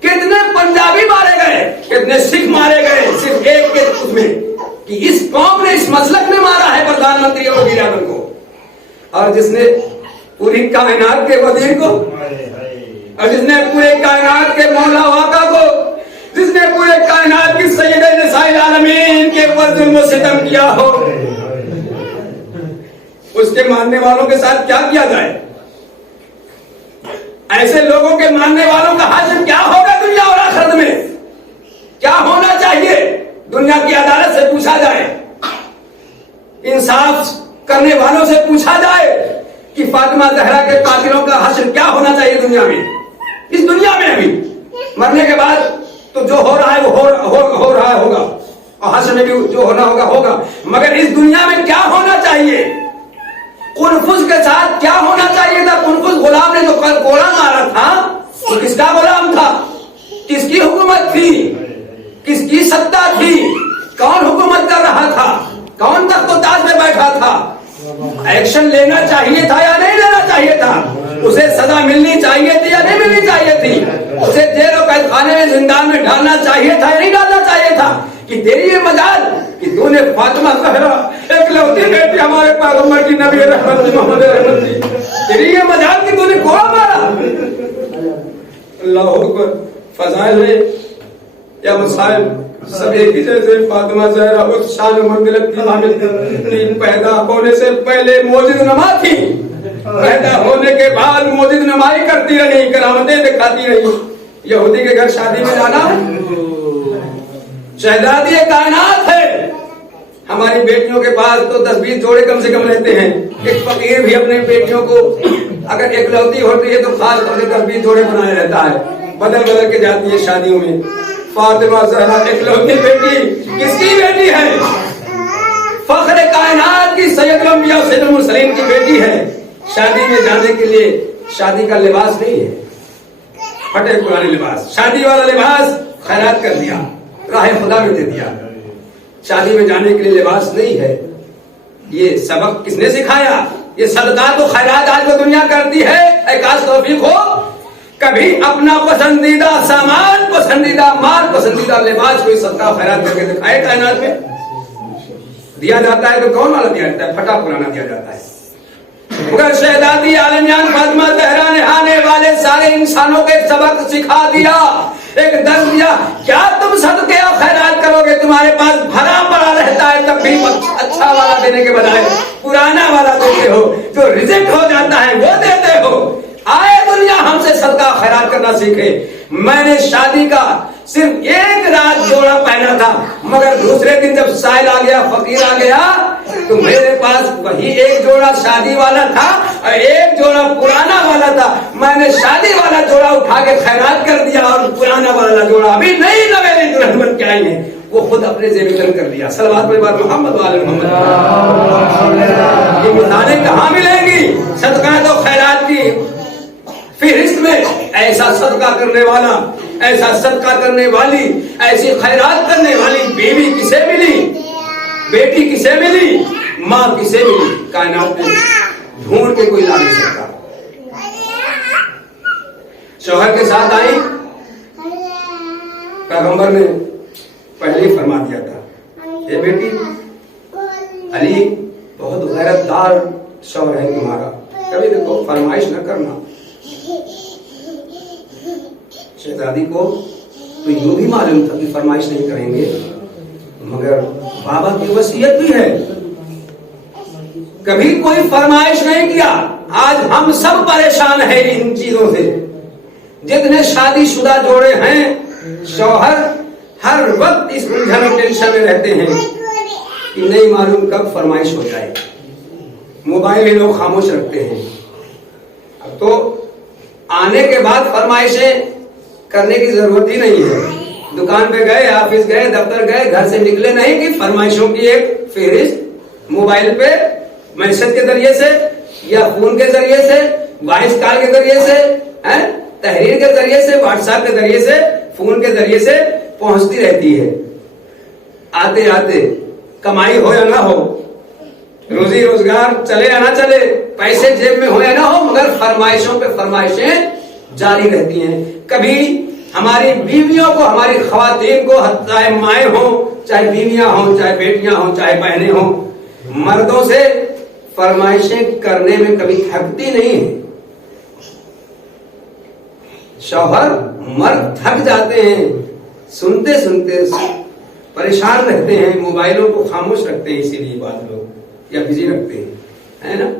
کتنے پنجابی مارے گئے، کتنے سکھ مارے گئے، صرف ایک کے اس میں، کہ اس قوم نے اس مسلک میں مارا ہے پردھان منتری اور وزیر اعظم کو، اور جس نے پوری کائنات کے وزیر کو، اور جس نے پورے کائنات کے مولا واقع کو، جس نے پورے کائنات کی سیدہ نساء العالمین کے اوپر ظلم و ستم کیا ہو، اس کے ماننے والوں کے ساتھ کیا کیا جائے؟ ایسے لوگوں کے ماننے والوں کا حشر کیا ہوگا دنیا اور آخرت میں؟ کیا ہونا چاہیے؟ دنیا کی عدالت سے پوچھا جائے، انصاف کرنے والوں سے پوچھا جائے کہ فاطمہ زہرا کے قاتلوں کا حشر کیا ہونا چاہیے دنیا میں، اس دنیا میں ابھی، مرنے کے بعد تو جو ہو رہا ہے وہ ہو رہا ہوگا، اور حشر میں بھی جو ہونا ہوگا ہوگا، مگر اس دنیا میں کیا ہونا چاہیے؟ قنفذ کے ساتھ کیا ہونا چاہیے تھا؟ قنفذ غلام نے جو کوڑا مارا تھا وہ کس کا غلام تھا؟ کس کی حکومت تھی؟ کس کی ستا تھی؟ کون حکومت کر رہا تھا؟ کون تخت و تاج میں بیٹھا تھا؟ ایکشن لینا چاہیے تھا یا نہیں لینا چاہیے تھا؟ اسے سزا ملنی چاہیے تھی یا نہیں ملنی چاہیے تھی؟ اسے جیل و قید خانے میں زندان میں ڈالنا چاہیے تھا یا نہیں ڈالنا چاہیے تھا؟ کہ تیری یہ مجال کہ تو نے فاطمہ زہرا ایک لوتی بیٹی ہمارے پیغمبر کی نبی رحمت محمد رحمت کی، تیری یہ مجال کہ تو نے کوڑا مارا۔ اللہ اکبر، فضائل ہے یا مسائل سب ایک ہی جیسے فاطمہ زہرا اس شان و منزلت کی حامل تھی. دین پیدا ہونے سے پہلے موجد نما تھی, پیدا ہونے کے بعد موجد نمائی کرتی رہی, کرامتیں دکھاتی رہی. یہودی کے گھر شادی میں جانا شہزادی کائنات ہے. ہماری بیٹیوں کے پاس تو 10-20 جوڑے کم سے کم رہتے ہیں. ایک فقیر بھی اپنے بیٹیوں کو اگر اکلوتی ہوتی ہے تو خاص طور سے 10-20 جوڑے بنائے رہتا ہے, بدل بدل کے جاتی ہے شادیوں میں. فاطمہ زہرا اکلوتی بیٹی کس کی بیٹی ہے؟ فخر کائنات کی سید الانبیاء سید المرسلین کی بیٹی ہے. شادی میں جانے کے لیے شادی کا لباس نہیں ہے پھٹے پرانے لباس, شادی والا لباس خیرات کر دیا, راہ خدا میں دے دیا. شادی میں جانے کے لیے لباس نہیں ہے. یہ سبق کس نے سکھایا؟ یہ صدقات و خیرات آج وہ دنیا کرتی ہے. اے کاش توفیق ہو کبھی اپنا پسندیدہ سامان, پسندیدہ مال, پسندیدہ لباس کوئی صدقہ خیرات کر کے دکھائے. کائنات میں دیا جاتا ہے تو کون والا دیا جاتا ہے؟ پھٹا پرانا دیا جاتا ہے. مگر شہزادی عالمیان فاطمہ زہرا نے آنے والے سارے انسانوں کو ایک سبق سکھا دیا, ایک درس دیا. کیا تم صدقے اور خیرات کرو گے تمہارے پاس بھرا پڑا رہتا ہے تب بھی اچھا والا دینے کے بجائے پرانا والا دیتے ہو, جو ریجیکٹ ہو جاتا ہے وہ دیتے ہو. آئے دنیا ہم سے صدقہ خیرات کرنا سیکھے. میں نے شادی کا صرف ایک رات جوڑا پہنا تھا, مگر دوسرے دن جب سائل آ گیا, فقیر آ گیا, تو میرے پاس وہی ایک جوڑا شادی والا تھا اور ایک جوڑا پرانا والا تھا. میں نے شادی والا جوڑا اٹھا کے خیرات کر دیا اور پرانا والا جوڑا ابھی نہیں نہ میری دلہن بن کے آئی ہے وہ خود اپنے جیب میں کر دیا. صلوات پر بات محمد وعلی محمد. یہ مثالیں کہاں ملیں گی؟ صدقہ تو خیرات کی فہرست میں ایسا صدقہ کرنے والا, ایسا صدقہ کرنے والی, ایسی خیرات کرنے والی بیوی کسے ملی, بیٹی کسے ملی, ماں کسے ملی؟ کائنات میں ڈھونڈ کے کوئی لا نہیں سکتا. شوہر کے ساتھ آئی, پیغمبر نے پہلے ہی فرما دیا تھا, اے بیٹی علی بہت غیرت دار شوہر ہے تمہارا, کبھی دیکھو فرمائش نہ کرنا. شہزادی کو تو یوں بھی معلوم تھا کہ فرمائش نہیں کریں گے, مگر بابا کی وصیت بھی ہے, کبھی کوئی فرمائش نہیں کیا. آج ہم سب پریشان ہیں ان چیزوں سے. جتنے شادی شدہ جوڑے ہیں, شوہر ہر وقت اس الجھن اور ٹینشن میں رہتے ہیں کہ نہیں معلوم کب فرمائش ہو جائے. موبائل ہی لوگ خاموش رکھتے ہیں. اب تو آنے کے بعد فرمائشیں کرنے کی ضرورت ہی نہیں ہے. دکان پہ گئے, آفس گئے, دفتر گئے, گھر سے نکلے نہیں کہ فرمائشوں کی ایک فہرست موبائل پہ میسج کے ذریعے سے یا فون کے ذریعے سے, وائس کال کے ذریعے سے, تحریر کے ذریعے سے, واٹس ایپ کے ذریعے سے, فون کے ذریعے سے پہنچتی رہتی ہے. آتے آتے کمائی ہو یا نہ ہو, روزی روزگار چلے یا نہ چلے, پیسے جیب میں ہو یا نہ ہو, مگر فرمائشوں پہ فرمائشیں جاری رہتی ہیں. کبھی ہماری بیویوں کو, ہماری خواتین کو, چاہے مائیں ہوں, چاہے بیویاں ہوں, چاہے بیٹیاں ہوں, چاہے بہنیں ہوں, مردوں سے فرمائشیں کرنے میں کبھی تھکتی نہیں ہے. شوہر مرد تھک جاتے ہیں, سنتے سنتے پریشان رہتے ہیں, موبائلوں کو خاموش رکھتے ہیں, اسی لیے بعض لوگ یا بزی رکھتے ہیں, ہے نا.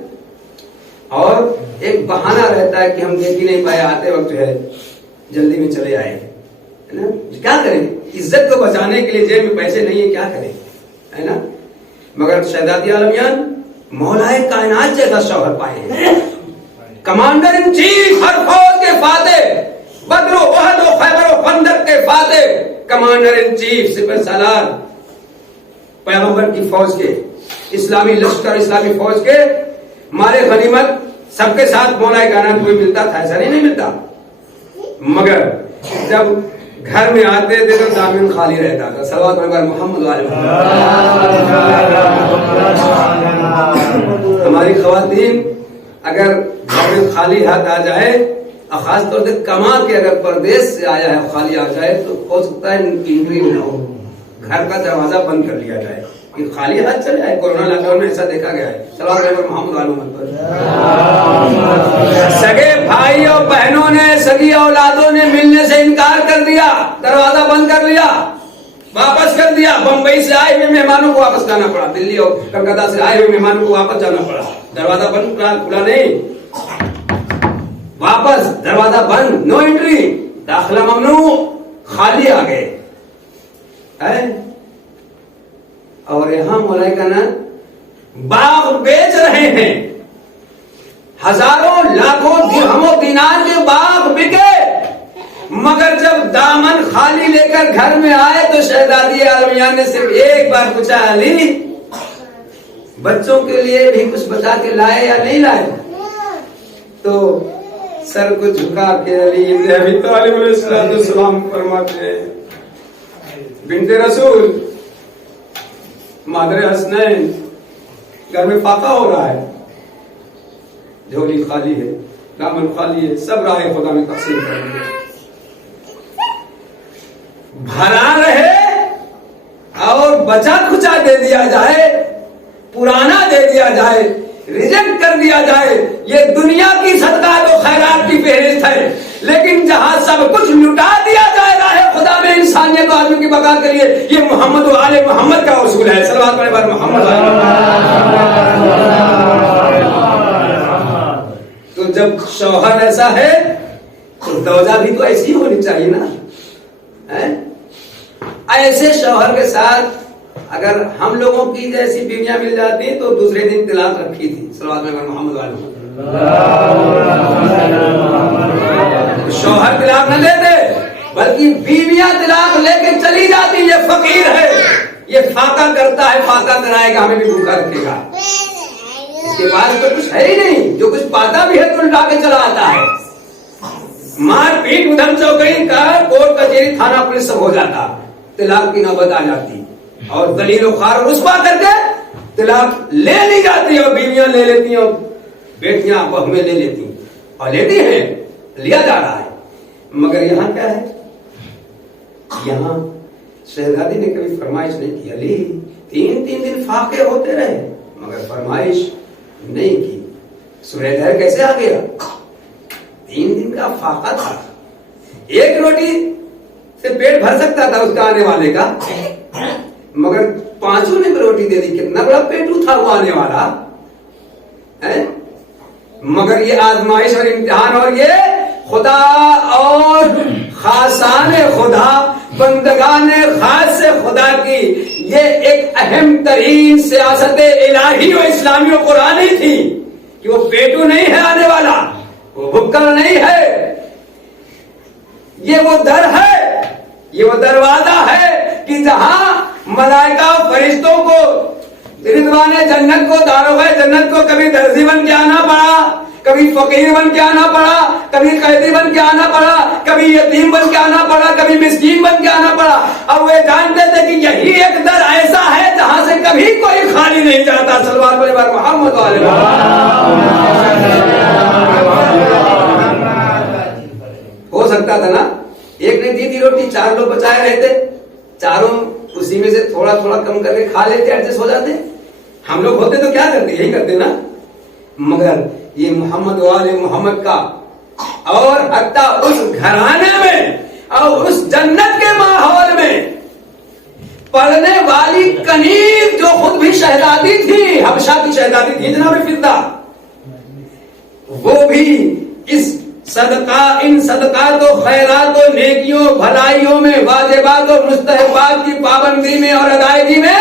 اور ایک بہانہ رہتا ہے کہ ہم دیکھ ہی نہیں پائے, آتے وقت جو ہے جلدی میں چلے آئے, ہے نا. کیا کریں, عزت کو بچانے کے لیے جیب میں پیسے نہیں ہے, کیا کریں, ہے نا. مگر شہزادی عالمیان مولائے کائنات جیسا شوہر پائے ہیں, کمانڈر ان چیف, ہر فوج کے فاتح, بدر و احد و خیبر و خندق کے فاتح, کمانڈر ان چیف, سپہ سالار, پیغمبر کی فوج کے, اسلامی لشکر, اسلامی فوج کے مارے غنیمت سب کے ساتھ مولائے کائنات کوئی ملتا تھا, ایسا نہیں ملتا. مگر جب گھر میں آتے تھے تو دامن خالی رہتا تھا. صلوات پر محمد علیہ. ہماری خواتین اگر گھر میں خالی ہاتھ آ جائے, خاص طور سے کما کے اگر پردیس سے آیا ہے خالی آ جائے, تو ہو سکتا ہے انٹری نہ ہو, گھر کا دروازہ بند کر لیا جائے. کہ خالی ہاتھ چل جائے. کورونا لاک ڈاؤن میں ایسا دیکھا گیا ہے. صلوات علی محمد وعلی محمد. سگے بھائی اور بہنوں نے, سگی اولادوں نے ملنے سے انکار کر دیا, دروازہ بند کر لیا, واپس کر دیا. بمبئی سے آئے ہوئے مہمانوں کو واپس جانا پڑا, دلی اور کلکتہ سے آئے ہوئے مہمانوں کو واپس جانا پڑا. دروازہ بند, کھلا نہیں, واپس دروازہ بند, نو انٹری, داخلہ ممنوع, خالی آ گئے. اور یہاں مولانا باغ بیچ رہے ہیں, ہزاروں لاکھوں درہم و دینار کے باغ بکے, مگر جب دامن خالی لے کر گھر میں آئے تو شہزادی عالمیہ نے صرف ایک بار پوچھا, علی بچوں کے لیے بھی کچھ بچا کے لائے یا نہیں لائے؟ تو سر کو جھکا کے علی ابن ابی طالب علیہ السلام فرماتے ہیں, بنت رسول, مادر حسنین, گھر میں فاقہ ہو رہا ہے, جھولی خالی ہے, دامن خالی ہے, سب راہ خدا میں تقسیم کر دیا. بھرا رہے اور بچا کھچا دے دیا جائے, پرانا دے دیا جائے, ریجیکٹ کر دیا جائے, یہ دنیا کی صدقات و خیرات کی فہرست ہے. لیکن جہاں سب کچھ لٹا دیا جائے راہ خدا میں انسانیت و آدمی کی بقا کے لیے, یہ محمد و آل محمد کا اصول ہے. صلوات پڑھیں بر محمد. تو جب شوہر ایسا ہے تو زوجہ بھی تو ایسی ہونی چاہیے نا. ایسے شوہر کے ساتھ اگر ہم لوگوں کی جیسی بیویاں مل جاتی تو دوسرے دن طلاق رکھی تھی. صلوات میں محمد علیہ. شوہر طلاق نہ دیتے بلکہ بیویاں طلاق لے کے چلی جاتی. یہ فقیر ہے, یہ فاقہ کرتا ہے, فاقہ کرائے گا, ہمیں بھی بھوکا رکھے گا. اس کے پاس تو کچھ ہے ہی نہیں, جو کچھ پاتا بھی ہے تو لٹا کے چلا آتا ہے. مار پیٹ ادھم چوکڑی کا کوٹ کچہری تھانہ پولیس سب ہو جاتا, طلاق کی نوبت آ جاتی اور ذلیل و خوار رسوا کر کے طلاق لے لی جاتی, اور بیویاں لے لیتی ہیں, اور بیٹیاں بہویں لے لیتی ہیں, اور لیتی ہیں, لیا جا رہا ہے. مگر یہاں کیا ہے, یہاں شہزادی نے کبھی فرمائش نہیں کی. علی 3 دن فاقے ہوتے رہے مگر فرمائش نہیں کی. سورہ دہر کیسے آ گیا؟ 3 دن کا فاقہ تھا. ایک روٹی سے پیٹ بھر سکتا تھا اس کا آنے والے کا, مگر 5 نے روٹی دے دی. کتنا بڑا پیٹو تھا وہ آنے والا. مگر یہ آزمائش اور امتحان, اور یہ خدا اور خاصان خدا, بندگان خاص سے خدا کی یہ ایک اہم ترین سیاست الہی و اسلامی و قرآنی تھی کہ وہ پیٹو نہیں ہے آنے والا, وہ بھکل نہیں ہے, یہ وہ در ہے, یہ وہ دروازہ ہے کہ جہاں ملائکہ و فرشتوں کو, رضوان جنت کو, داروغہ جنت کو کبھی درزی بن کے آنا پڑا, کبھی فقیر بن کے آنا پڑا, کبھی قیدی بن کے آنا پڑا, کبھی یتیم بن کے آنا پڑا, کبھی مسکین بن کے آنا پڑا. اور وہ جانتے تھے کہ یہی ایک در ایسا ہے جہاں سے کبھی کوئی خالی نہیں جاتا. صلوات پڑھیں بر محمد علیہ. ہو سکتا تھا نا, ایک نے دی تھی روٹی, 4 لوگ بچائے رہتے, چاروں اسی میں سے تھوڑا تھوڑا کم کر کے کھا لیتے, ایڈجسٹ ہو جاتے. ہم لوگ ہوتے تو کیا کرتے, یہی کرتے نا. مگر یہ محمد والے محمد کا, اور حتیٰ اس گھرانے میں اور اس جنت کے ماحول میں پڑھنے والی کنیز جو خود بھی شہزادی تھی, حبشہ کی شہزادی تھی جناب فضہ, وہ بھی اس صدقہ, ان صدقات و خیرات و نیکیوں بھلائیوں میں, واجبات و مستحبات کی پابندی میں اور ادائیگی میں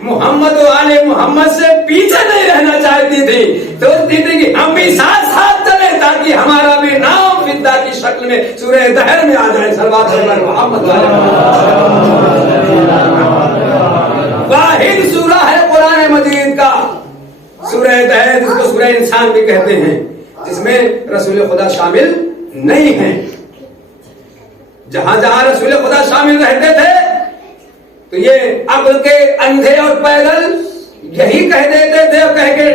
محمد و آل محمد سے پیچھے نہیں رہنا چاہتی تھی. سوچتی تھی کہ ہم بھی ساتھ ساتھ چلیں تاکہ ہمارا بھی نام فضہ کی شکل میں سورہ دہر میں آ جائے. صلوات پر محمد. واحد سورہ ہے قرآن مجید کا سورہ دہر, جس کو سورہ انسان بھی کہتے ہیں, جس میں رسول خدا شامل نہیں ہیں. جہاں جہاں رسول خدا شامل رہتے تھے تو یہ عقل کے اندھے اور پیدل یہی کہہ دیتے تھے, اور کہہ کے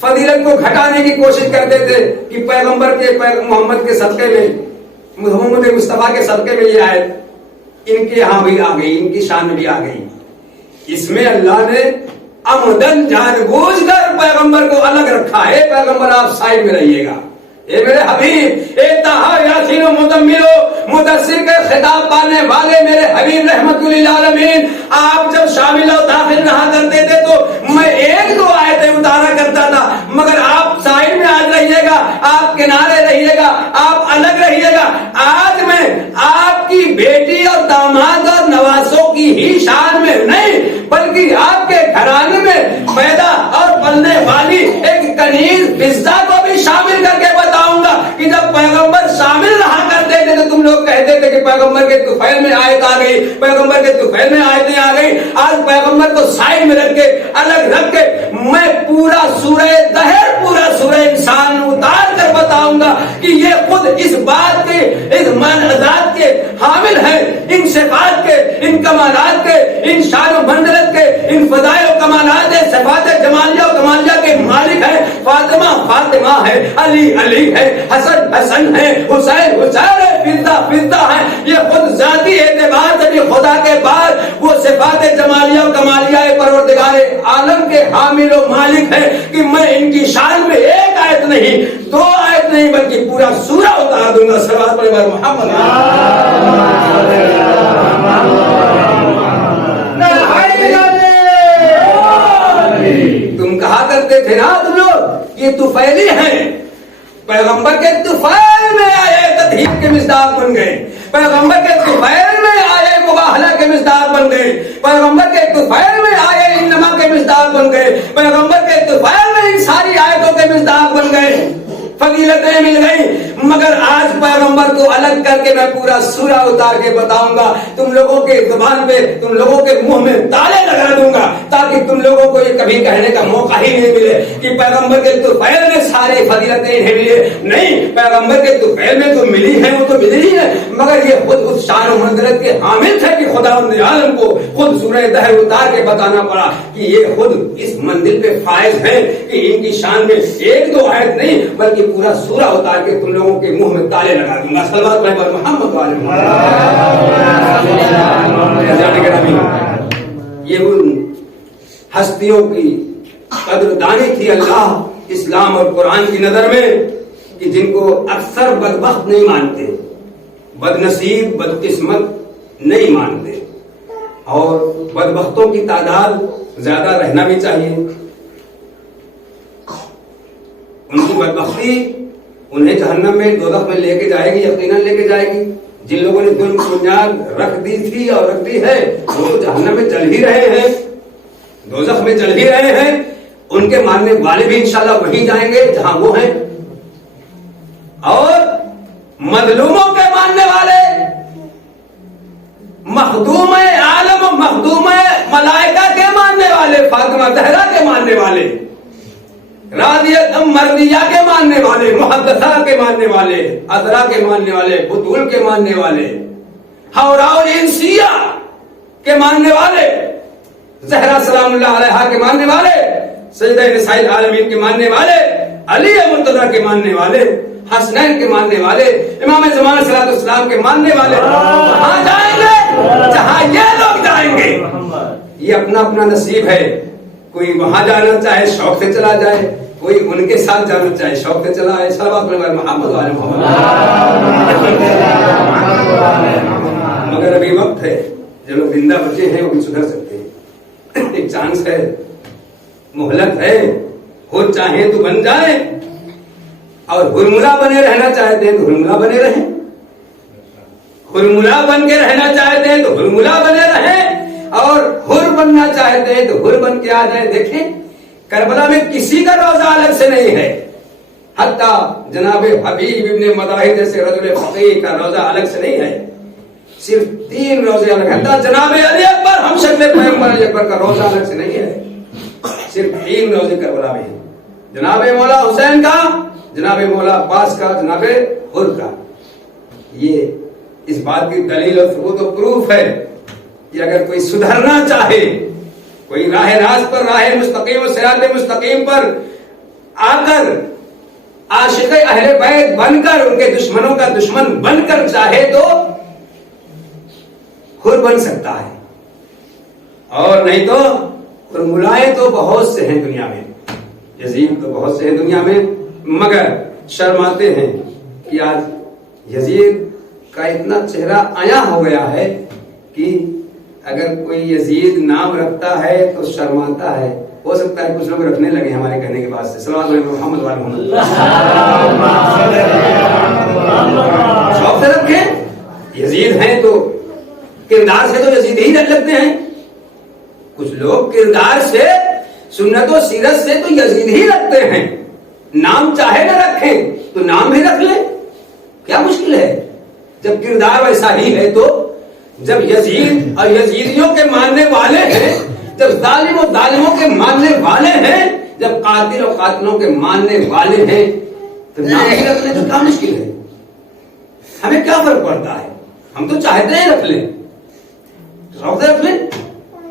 فضیلت کو گھٹانے کی کوشش کرتے تھے کہ پیغمبر کے, محمد کے صدقے میں, محمد مصطفیٰ کے صدقے میں یہ آیت ان کے یہاں بھی آ گئی, ان کی شان بھی آ گئی. اس میں اللہ نے عمدن جان بوجھ کر پیغمبر کو الگ رکھا ہے. پیغمبر آپ سائڈ میں رہیے گا. اے میرے حبیب، اے طٰہٰ یاسین و مزمل مدثر کے خطاب پانے والے میرے حبیب رحمت للعالمین، آپ جب شامل و داخل رہا کرتے تھے تو میں ایک دو آیتیں اتارا کرتا تھا، مگر آپ سائڈ میں آج رہیے گا، آپ کنارے رہیے گا، آپ الگ رہیے گا. آج میں آپ کی بیٹی اور داماد اور نواسوں کی ہی شان میں نہیں، بلکہ آپ کے گھرانے میں پیدا اور پلنے والی ایک کنیز فضہ کو بھی شامل کر کے بتاؤں گا کہ جب پیغمبر شامل رہا کرتے تھے تو تم لوگ کہتے تھے کہ پیغمبر کے طفیل میں آیت آ گئی، پیغمبر کے طفیل میں آیتیں آ گئی. آج پیغمبر کو سائڈ میں رکھ کے الگ رکھ کے میں پورا سورہ دہر، پورا سورہ انسان اتار کر بتاؤں گا کہ یہ خود اس بات کے، اس منزلات کے حامل ہیں، ان صفات کے، ان کمالات کے، ان شان و منزلت کے، ان فضائل و کمالات ہے، صفات جمالیہ و کمالیہ کے مالک ہیں. فاطمہ فاطمہ ہے، علی علی ہے، حسن حسن ہے، حسین حسین ہے، فضہ فضہ ہے. یہ خود ذاتی اعتبار سے بھی خدا کے بعد وہ صفات جمالیہ و کمالیہ پروردگار عالم کے حامل و مالک ہے کہ میں ان کی شان میں ایک آیت نہیں، دو آیت نہیں، بلکہ پورا سورہ اتار دوں گا. صلوات پڑھیں محمد. تم کہا کرتے تھے نا تم لوگ یہ طفیلی ہیں، پیغمبر کے طفیل میں آئے تطہیر کے مصداق بن گئے، پیغمبر کے طفیل میں آئے مباہلہ کے مصداق بن گئے، پیغمبر کے طفیل میں آئے انما کے مصداق بن گئے، پیغمبر کے طفیل میں ان ساری آیتوں کے مصداق بن گئے، فضیلتیں مل گئی. مگر آج پیغمبر کو الگ کر کے میں پورا سورہ اتار کے بتاؤں گا. تم لوگوں کے زبان پہ، تم لوگوں کے منہ میں تالے لگا دوں گا تاکہ تم لوگوں کو یہ کبھی کہنے کا موقع ہی نہیں ملے کہ پیغمبر کے طفیل میں سارے فضیلتیں انہیں ملے. نہیں، پیغمبر کے طفیل میں تو ملی ہیں، وہ تو ملی ہی ہے، مگر یہ خود اس شان و منزلت کے حامل تھے کہ خدا عالم کو خود سورہ دہر اتار کے بتانا پڑا کہ یہ خود اس منزل پہ فائز ہیں کہ ان کی شان میں ایک دو آیت نہیں بلکہ پورا سورہ اتار کے تم لوگوں کے منہ میں تالے لگا دوں گا. صلوات پڑھیں پر محمد والے یہ ان ہستیوں کی قدردانی تھی اللہ اسلام اور قرآن کی نظر میں کہ جن کو اکثر بدبخت نہیں مانتے، بد نصیب بدقسمت نہیں مانتے، اور بدبختوں کی تعداد زیادہ رہنا بھی چاہیے. ان کی بدبختی انہیں جہنم میں دوزخ میں لے کے جائے گی، یقیناً لے کے جائے گی. جن لوگوں نے ظلم بنیاد رکھ دی تھی اور رکھتی ہے وہ تو جہنم میں چل ہی رہے ہیں، دوزخ میں چل ہی رہے ہیں. ان کے ماننے والے بھی انشاءاللہ وہیں جائیں گے جہاں وہ ہیں. اور مظلوموں کے ماننے والے، مخدوم عالم و مخدوم ملائکہ کے ماننے والے، فاطمہ زہرا کے ماننے والے، راضیہ مرضیہ کے ماننے والے، محدثہ کے ماننے والے، عذرا کے ماننے والے، بطول کے ماننے والے، حوراء الانسیہ کے ماننے والے، زہرا سلام اللہ علیہا کے ماننے والے، سیدہ نساء العالمین کے ماننے والے، علی مرتضیٰ کے ماننے والے، حسنین کے ماننے والے، امام زمان صلی اللہ علیہ وسلم کے ماننے والے وہاں جائیں گے جہاں یہ لوگ جائیں گے. یہ اپنا اپنا نصیب ہے. کوئی وہاں جانا چاہے شوق سے چلا جائے، کوئی ان کے ساتھ جانا چاہے شوق سے چلا آئے. صلوات پڑھیں محمد والے محمد. مگر ابھی وقت ہے، جو لوگ زندہ بچے ہیں وہ بھی سدھر سکتے ہیں. ایک چانس ہے، مہلت ہے. ہو چاہیں تو بن جائیں، اور ہرملا بنے رہنا چاہتے ہیں تو ہرملا بنے رہیں، ہرملا بن کے رہنا چاہتے ہیں تو ہرملا بنے رہیں، اور ہر بننا چاہتے ہیں تو ہر بن کے آ جائیں. دیکھیں کربلا میں کسی کا روزہ الگ سے نہیں ہے، حتیٰ جناب حبیب ابن مداحی جیسے رجل فقیہ کا روزہ الگ سے نہیں ہے. صرف 3 روزے الگ ہیں. حتیٰ جناب علی اکبر ہم شکل پیغمبر علی اکبر کا روزہ الگ سے نہیں ہے. صرف 3 روزے کربلا میں ہیں. جناب مولا حسین کا، جناب مولا عباس کا، جناب حر کا. یہ اس بات کی دلیل اور ثبوت و پروف ہے کہ اگر کوئی سدھرنا چاہے، کوئی راہ راست پر، راہ مستقیم و صراط مستقیم پر آ کر عاشق اہل بیت بن کر ان کے دشمنوں کا دشمن بن کر چاہے تو حر بن سکتا ہے. اور نہیں تو اور ملائیں تو بہت سے ہیں دنیا میں، یزید تو بہت سے ہیں دنیا میں، مگر شرماتے ہیں کہ آج یزید کا اتنا چہرہ عیاں ہو گیا ہے کہ اگر کوئی یزید نام رکھتا ہے تو شرماتا ہے. ہو سکتا ہے کچھ لوگ رکھنے لگے ہمارے کہنے کے بعد سے. صلوات علی محمد وعلی محمد. شوق سے رکھیں. یزید ہیں تو کردار سے تو یزید ہی لگتے ہیں. کچھ لوگ کردار سے، سنت و سیرت سے تو یزید ہی رکھتے ہیں. نام چاہے نہ رکھیں تو نام بھی رکھ لیں، کیا مشکل ہے جب کردار ویسا ہی ہے. تو جب یزید اور یزیدیوں کے ماننے والے ہیں، جب ظالم و ظالموں کے ماننے والے ہیں، جب قاتل و قاتلوں کے ماننے والے ہیں، تو نام ہی رکھ لیں تو کیا مشکل ہے؟ ہمیں کیا فرق پڑتا ہے؟ ہم تو چاہتے ہیں رکھ لیں، شوق سے رکھ لیں،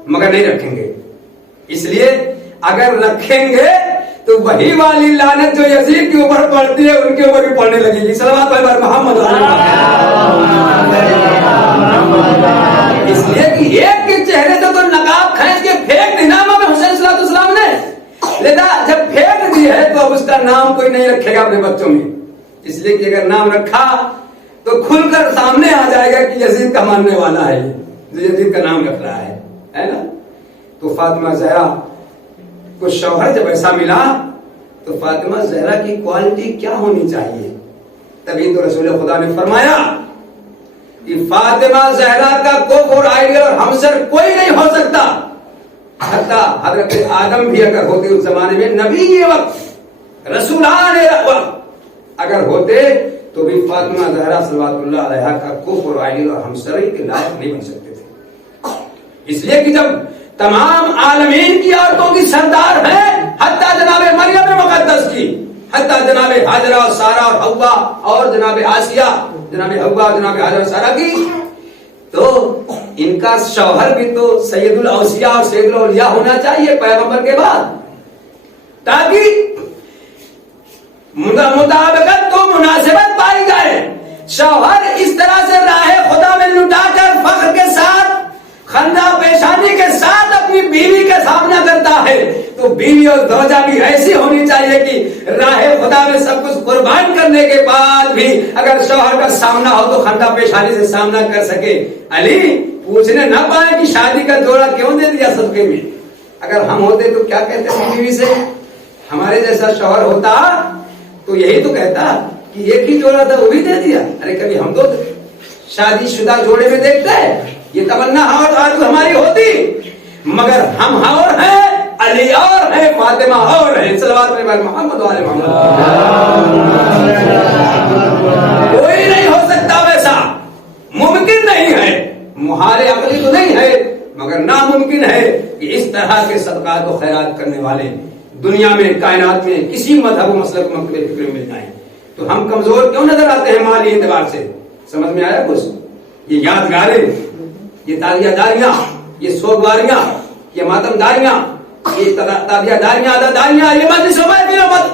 مگر نہیں رکھیں گے. اس لیے اگر رکھیں گے تو وہی والی لعنت جو یزید کے اوپر پڑتی ہے ان کے اوپر بھی پڑنے لگے گی. صلوات علی محمد. اس لیے کہ ایک کے چہرے سے تو نقاب کھینچ کے پھینک دی نام اب حسین صلی اللہ علیہ وسلم نے، لیکن جب پھینک دی ہے تو اب اس کا نام کوئی نہیں رکھے گا اپنے بچوں میں. اس لیے کہ اگر نام رکھا تو کھل کر سامنے آ جائے گا کہ یزید کا ماننے والا ہے جو یزید کا نام رکھ رہا ہے نا. تو فاطمہ زہرا کو شوہر جب ایسا ملا تو فاطمہ زہرا کی کوالٹی کیا ہونی چاہیے؟ تبھی تو رسول خدا نے فرمایا کہ فاطمہ زہرا کا کفر آئیڈیل اور ہمسر کوئی نہیں ہو سکتا. حتیٰ حضرت آدم بھی اگر ہوتے اس زمانے میں، نبی یہ وقت، رسولان وقت اگر ہوتے تو بھی فاطمہ زہرا صلوات اللہ علیہا کا کفر آئیڈیل اور ہمسر کے لائق نہیں بن سکتے تھے. اس لیے کہ جب تمام عالمین کی عورتوں کی سردار ہے، حتیٰ جناب مریم مقدس کی، حتیٰ جناب حاجرہ اور سارہ اور حوا اور جناب آسیہ، جناب حوا جناب حاجرہ اور سارہ کی، تو ان کا شوہر بھی تو سید الاوصیاء اور سید الاولیاء ہونا چاہیے پیغمبر کے بعد، تاکہ مطابقت تو مناسبت پائی جائے. شوہر اس طرح سے راہ خدا میں لٹا کر فخر کے ساتھ، خندہ پیشانی کے ساتھ اپنی بیوی کا سامنا کرتا ہے، تو بیوی اور زوجہ بھی ایسی ہونی چاہیے کہ راہ خدا میں سب کچھ قربان کرنے کے بعد بھی اگر شوہر کا سامنا ہو تو خندہ پیشانی سے سامنا کر سکے. علی پوچھنے نہ پائے کہ شادی کا جوڑا کیوں دے دیا صدقے میں. اگر ہم ہوتے تو کیا کہتے ہیں بیوی سے؟ ہمارے جیسا شوہر ہوتا تو یہی تو کہتا کہ ایک ہی جوڑا تھا وہ بھی دے دیا. ارے کبھی ہم تو شادی شدہ جوڑے میں دیکھتے ہیں، یہ تمنا اور آرزو ہماری ہوتی، مگر ہم اور ہیں، علی اور ہیں، فاطمہ اور ہیں. صلوات علی محمد وعلی محمد. کوئی نہیں ہو سکتا ویسا، ممکن نہیں ہے، محال عقلی تو نہیں ہے، مگر ناممکن ہے کہ اس طرح کے صدقات و خیرات کرنے والے دنیا میں، کائنات میں کسی مذہب و مسلک مکتب فکر میں مل جائیں. تو ہم کمزور کیوں نظر آتے ہیں مالی اعتبار سے؟ سمجھ میں آیا کچھ؟ یہ یادگاریں، یہ تازیہ داریاں، یہ سوگواریاں، یہ ماتم داریاں، یہ تازیہ داریاں، ادا داریاں، یہ مجلس و محفل،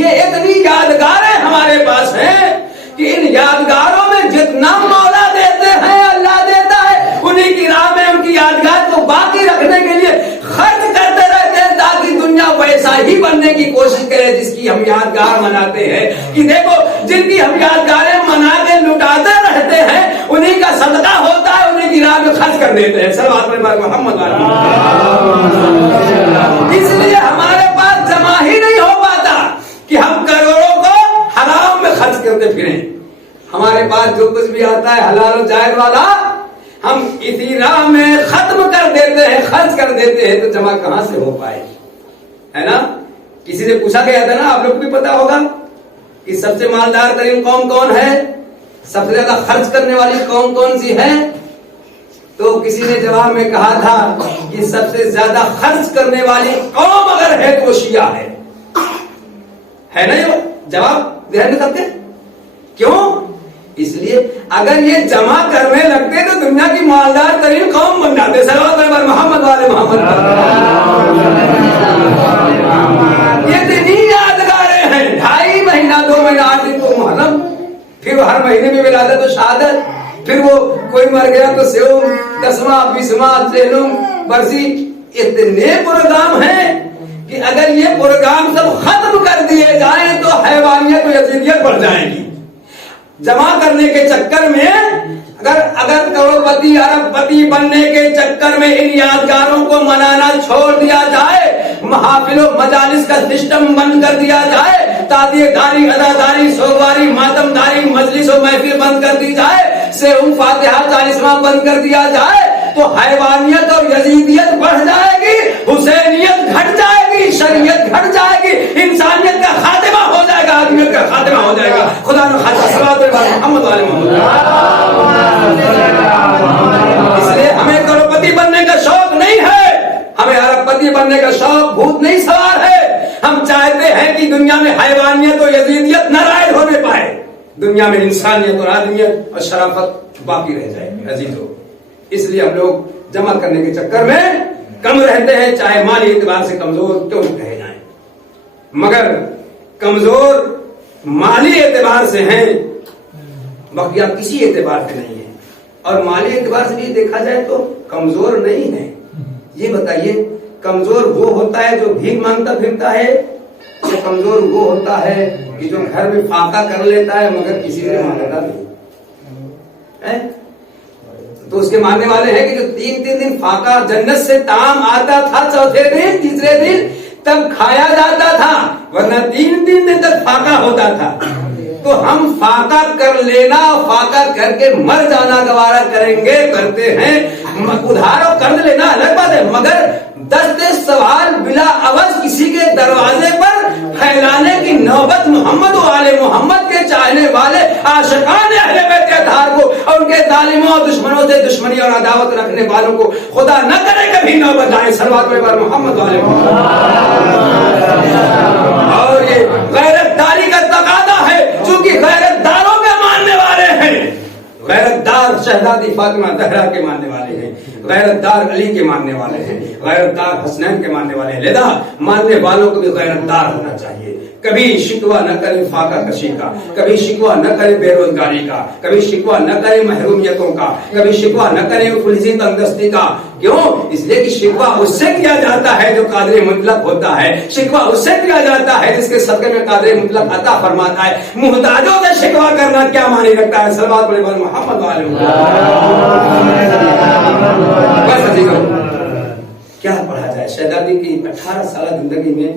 یہ اتنی یادگاریں ہمارے پاس ہیں کہ ان یادگاروں میں جتنا مولا دیتے ہیں، اللہ دیتا ہے، انہی کی راہ میں ان کی یادگار کو باقی رکھنے کے لیے خرچ کرتے رہتے ہیں، تاکہ دنیا ویسا ہی بننے کی کوشش کرے جس کی ہم یادگار مناتے ہیں. کہ دیکھو جن کی ہم یادگاریں منا کے لٹاتے رہتے ہیں، انہی کا صدقہ ہوتا ہے، انہی کی راہ میں خرچ کر دیتے ہیں. صلوات علی محمد. اس لیے ہمارے پاس جمع ہی نہیں ہو پاتا کہ ہم کروڑوں کو حرام میں خرچ کرتے پھریں. ہمارے پاس جو کچھ بھی آتا ہے حلال و جائز والا، ہم اسی راہ میں ختم کر دیتے ہیں، خرچ کر دیتے ہیں. تو جمع کہاں سے ہو پائے، ہے نا؟ کسی سے پوچھا گیا تھا نا، آپ لوگ کو بھی پتا ہوگا کہ سب سے مالدار ترین قوم کون ہے، سب سے زیادہ خرچ کرنے والی قوم کون سی ہے؟ تو کسی نے جواب میں کہا تھا کہ سب سے زیادہ خرچ کرنے والی قوم اگر ہے تو وہ شیعہ ہے نا؟ یہ جواب دہنے سکتے کیوں؟ اس لیے اگر یہ جمع کرنے لگتے تو دنیا کی مالدار ترین قوم بن جاتے. صلوات علی محمد والے محمد. یہ اتنی یادگاریں ہیں. 2.5 مہینہ 2 مہینہ 8 دن تو محرم، پھر ہر مہینے میں ولادت و شہادت، پھر وہ کوئی مر گیا تو سیوم، 10واں 20واں سیلوم، برسی اتنے پروگرام ہیں کہ اگر یہ پروگرام سب ختم کر دیے جائیں تو حیوانیت و یزیدیت بڑھ جائے گی. جمع کرنے کے چکر میں اگر کروڑپتی ارب پتی بننے کے چکر میں ان یادگاروں کو منانا چھوڑ دیا جائے, محافل و مجالس کا سسٹم بند کر دیا جائے, تعدیہ داری, اداداری, سوگواری, ماتم داری, مجلس و محفل بند کر دی جائے, سیہم فاتحہ چالیسواں بند کر دیا جائے, تو حیوانیت اور یزیدیت بڑھ جائے گی, حسینیت گھٹ جائے گی, شریعت گھٹ جائے گی, انسانیت کا خاتمہ ہو جائے گا, آدمیت کا خاتمہ ہو جائے گا. خدا نے خاصا صلوات محمد والے محمد. اس لیے ہمیں کروڑپتی بننے کا شوق نہیں ہے, ہمیں ارب پتی بننے کا شوق بھوت نہیں سوار ہے. ہم چاہتے ہیں کہ دنیا میں حیوانیت اور یزیدیت نہ رائج ہونے پائے, دنیا میں انسانیت اور آدمیت اور شرافت باقی رہ جائے گی. عزیزو, اس لیے ہم لوگ جمع کرنے کے چکر میں کم رہتے ہیں, چاہے مالی اعتبار سے کمزور کیوں نہ کہے جائیں, مگر کمزور مالی اعتبار سے ہیں, بقیہ کسی اعتبار سے نہیں ہے. اور مالی اعتبار سے بھی دیکھا جائے تو کمزور نہیں ہے. یہ بتائیے, کمزور وہ ہوتا ہے جو بھیک مانگتا پھرتا ہے, یا کمزور وہ ہوتا ہے کہ جو گھر میں فاقہ کر لیتا ہے مگر کسی سے مانگتا نہیں؟ تو اس کے ماننے والے ہیں کہ جو تین دن فاقہ جنت سے طعام آتا تھا, چوتھے دن تیسرے دن تب کھایا جاتا تھا, ورنہ تین دن تک فاقہ ہوتا تھا. تو ہم فاقہ کر لینا, فاقہ کر کے مر جانا گوارا کریں گے, کرتے ہیں. ادھار اور قرض لینا الگ بات ہے, مگر دست سوال بلا عوض کسی کے دروازے پر پھیلانے کی نوبت محمد و آل محمد کے چاہنے والے عاشقان اہل بیت اطہار کو اور ان کے ظالموں اور دشمنوں سے دشمنی اور عداوت رکھنے والوں کو خدا نہ کرے کبھی نوبت آئے. صلوات پر محمد و آل محمد. اور یہ غیرت داری کا تقاضا ہے, چونکہ غیرت داروں کے ماننے والے ہیں. غیرت دار شہزادی فاطمہ زہرا کے ماننے والے ہیں, غیرت دار علی کے ماننے والے ہیں, غیرت دار حسنین کے ماننے والے ہیں. لذا ماننے والوں کو بھی غیرت دار ہونا چاہیے. کبھی شکوہ نہ کرے فاقہ کشی کا, کبھی شکوہ نہ کرے بے روزگاری کا, کبھی شکوہ نہ کرے محرومیتوں کا, کبھی شکوہ نہ کرے فلزی تندرستی کا. کیوں؟ اس لیے کہ شکوہ اس سے کیا جاتا ہے جو قادر مطلق ہوتا ہے, شکوہ اس سے کیا جاتا ہے جس کے صدقے میں قادر مطلق عطا فرماتا ہے. محتاجوں سے شکوہ کرنا کیا معنی رکھتا ہے؟ صلوات پڑھیں محمد والے بس عزیزوں, کیا پڑھا جائے. شہزادی کی 18 سالہ زندگی میں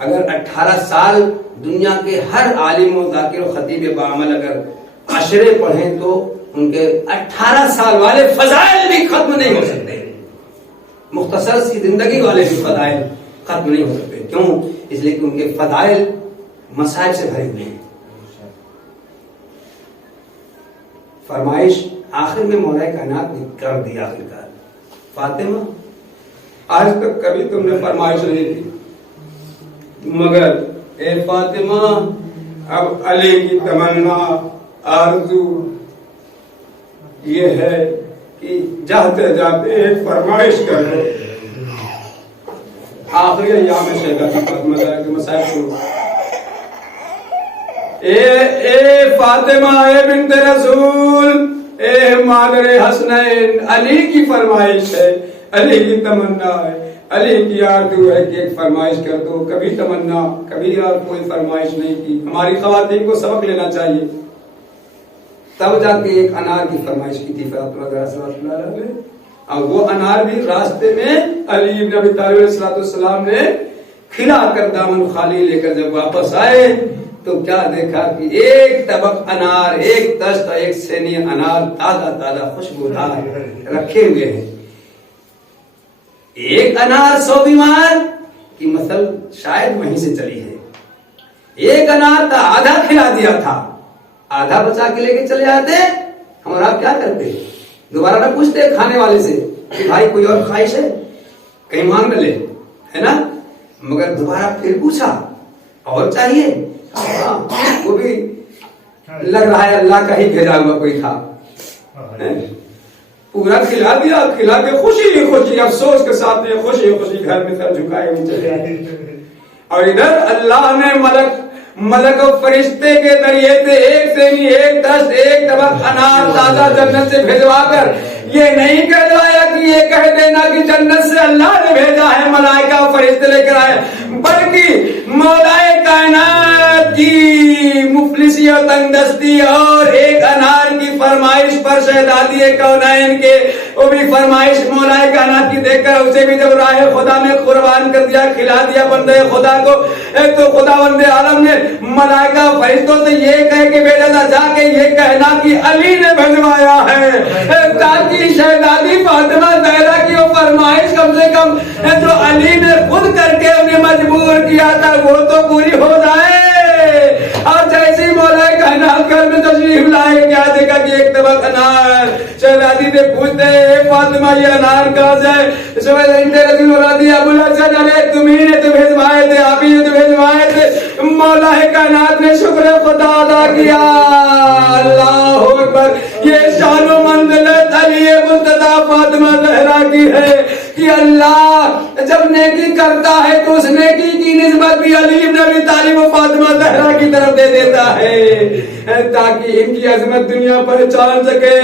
اگر 18 سال دنیا کے ہر عالم و ذاکر و خطیب بعمل اگر عشرے پڑھیں تو ان کے 18 سال والے فضائل بھی ختم نہیں ہو سکتے, مختصر سی زندگی والے بھی فضائل ختم نہیں ہو سکتے. کیوں؟ اس لیے کہ ان کے فضائل مسائل سے بھرے ہوئے ہیں. فرمائش آخر میں مولا کائنات نے کر دی, آخرکار, فاطمہ آج تک کبھی تم نے فرمائش نہیں دی, مگر اے فاطمہ اب علی کی تمنا آرزو یہ ہے کہ جاتے جاتے ایک فرمائش کر دو. آخری ایام شہزادی فاطمہ زہرا کے مسائل شروع. اے فاطمہ, اے بنت رسول, اے مادر حسنین, علی کی فرمائش ہے, علی کی تمنا ہے, علی کی آرزو ہے کہ ایک فرمائش کر دو. کبھی تمنا, کبھی اور کوئی فرمائش نہیں کی. ہماری خواتین کو سبق لینا چاہیے. تب جا کے ایک انار کی فرمائش کی تھی فاطمہ زہرا صلی اللہ علیہ وسلم, اور وہ انار بھی راستے میں علی بن ابی طالب علیہ السلام نے کھلا کر دامن خالی لے کر جب واپس آئے تو کیا دیکھا کہ ایک طبق انار, ایک دست, ایک سینی انار تازہ تازہ خوشبودار رکھے ہوئے ہیں. ایک انار 100 بیمار کی مثل شاید وہیں سے چلی ہے. ایک انار کا آدھا کھلا دیا تھا, آدھا بچا کے لے کے چلے جاتے, ہم اور آپ کیا کرتے, دوبارہ نہ پوچھتے کھانے والے سے کہ بھائی کوئی اور خواہش ہے, کہیں مانگ نہ لے, ہے نا, مگر دوبارہ پھر پوچھا اور چاہیے, وہ بھی لگ رہا ہے اللہ کا ہی بھیجا ہوا کوئی تھا. پورا کھلا دیا, کھلا کے خوشی خوشی افسوس کے ساتھ خوشی خوشی گھر میں سر جھکائے چلے آئے. اور ادھر اللہ نے ملک و فرشتے کے ذریعے سے ایک سینی, ایک دست, ایک طبق انار تازہ جنت سے بھیجوا کر یہ نہیں کہلوایا کہ یہ کہہ دینا کہ جنت سے اللہ نے بھیجا ہے ملائکہ و فرشتے لے کر آئے، بلکہ مولائے کائنات کی مفلسی اور تنگ دستی اور ایک انار کی فرمائش پر شہزادی کونین کے وہ بھی فرمائش مولائے کائنات کی دیکھ کر اسے بھی جب راہ خدا میں قربان کر دیا، کھلا دیا بندے خدا کو، ایک تو خدا بندے عالم نے ملائکہ فرشتوں سے یہ کہہ کے بھیجا تھا جا کے یہ کہنا کہ علی نے بھجوایا ہے، تاکہ شہزادی فاطمہ زہرا کی وہ فرمائش کم سے کم جو علی نے خود کر کے انہیں مجبور کیا تھا وہ تو پوری ہو جائے۔ اور جیسی مولا کائنات گھر میں تشریف لائے کیا دیکھا کہ ایک طبق انار، شہزادی نے پوچھتے فاطمہ یہ انار کہاں سے؟ رسول اللہ ابو الحسن علیہ تمہیں نے تو بھیجوائے تھے، آپ ہی نے تو بھیجوائے تھے۔ مولا کائنات نے شکر خدا ادا کیا، اللہ اکبر، یہ شان و منزلت علی مرتضیٰ فاطمہ زہرا کی ہے کہ اللہ جب نیکی کرتا ہے تو اس نیکی کی نسبت بھی علی بن ابی طالب و فاطمہ زہرا کی طرف دے دیتا ہے تاکہ ان کی عظمت دنیا پہچان سکے۔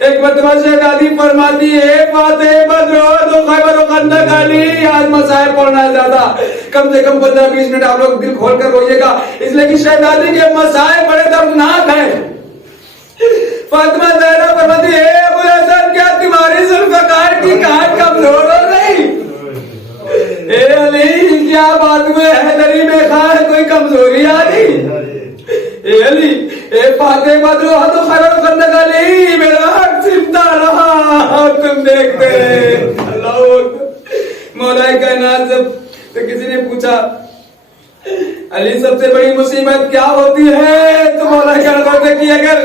ایک مرتبہ شہزادی فرماتی ہے فاتح بدر و خیبر و خندق علی، آج مسائل پڑھنا ہے زیادہ، کم سے کم 15-20 منٹ آپ لوگ دل کھول کر روئیے گا، اس لیے کہ شہزادی کے مسائل بڑے دردناک ہیں۔ فاطمہ زہرا فرماتی ہے ابو الحسن کیا تمہاری ذوالفقار کی کان کمزور ہو گئی؟ اے علی کیا بات میں حیدری میں خان کوئی کمزوری آ گئی؟ اے علی اے فاتح بدر و خیبر و خندق علی، میرا حق سمتا رہا تم دیکھتے اللہ اکبر۔ مولا کائنات تو کسی نے پوچھا علی سب سے بڑی مصیبت کیا ہوتی ہے؟ تو مولا کائنات کہ اگر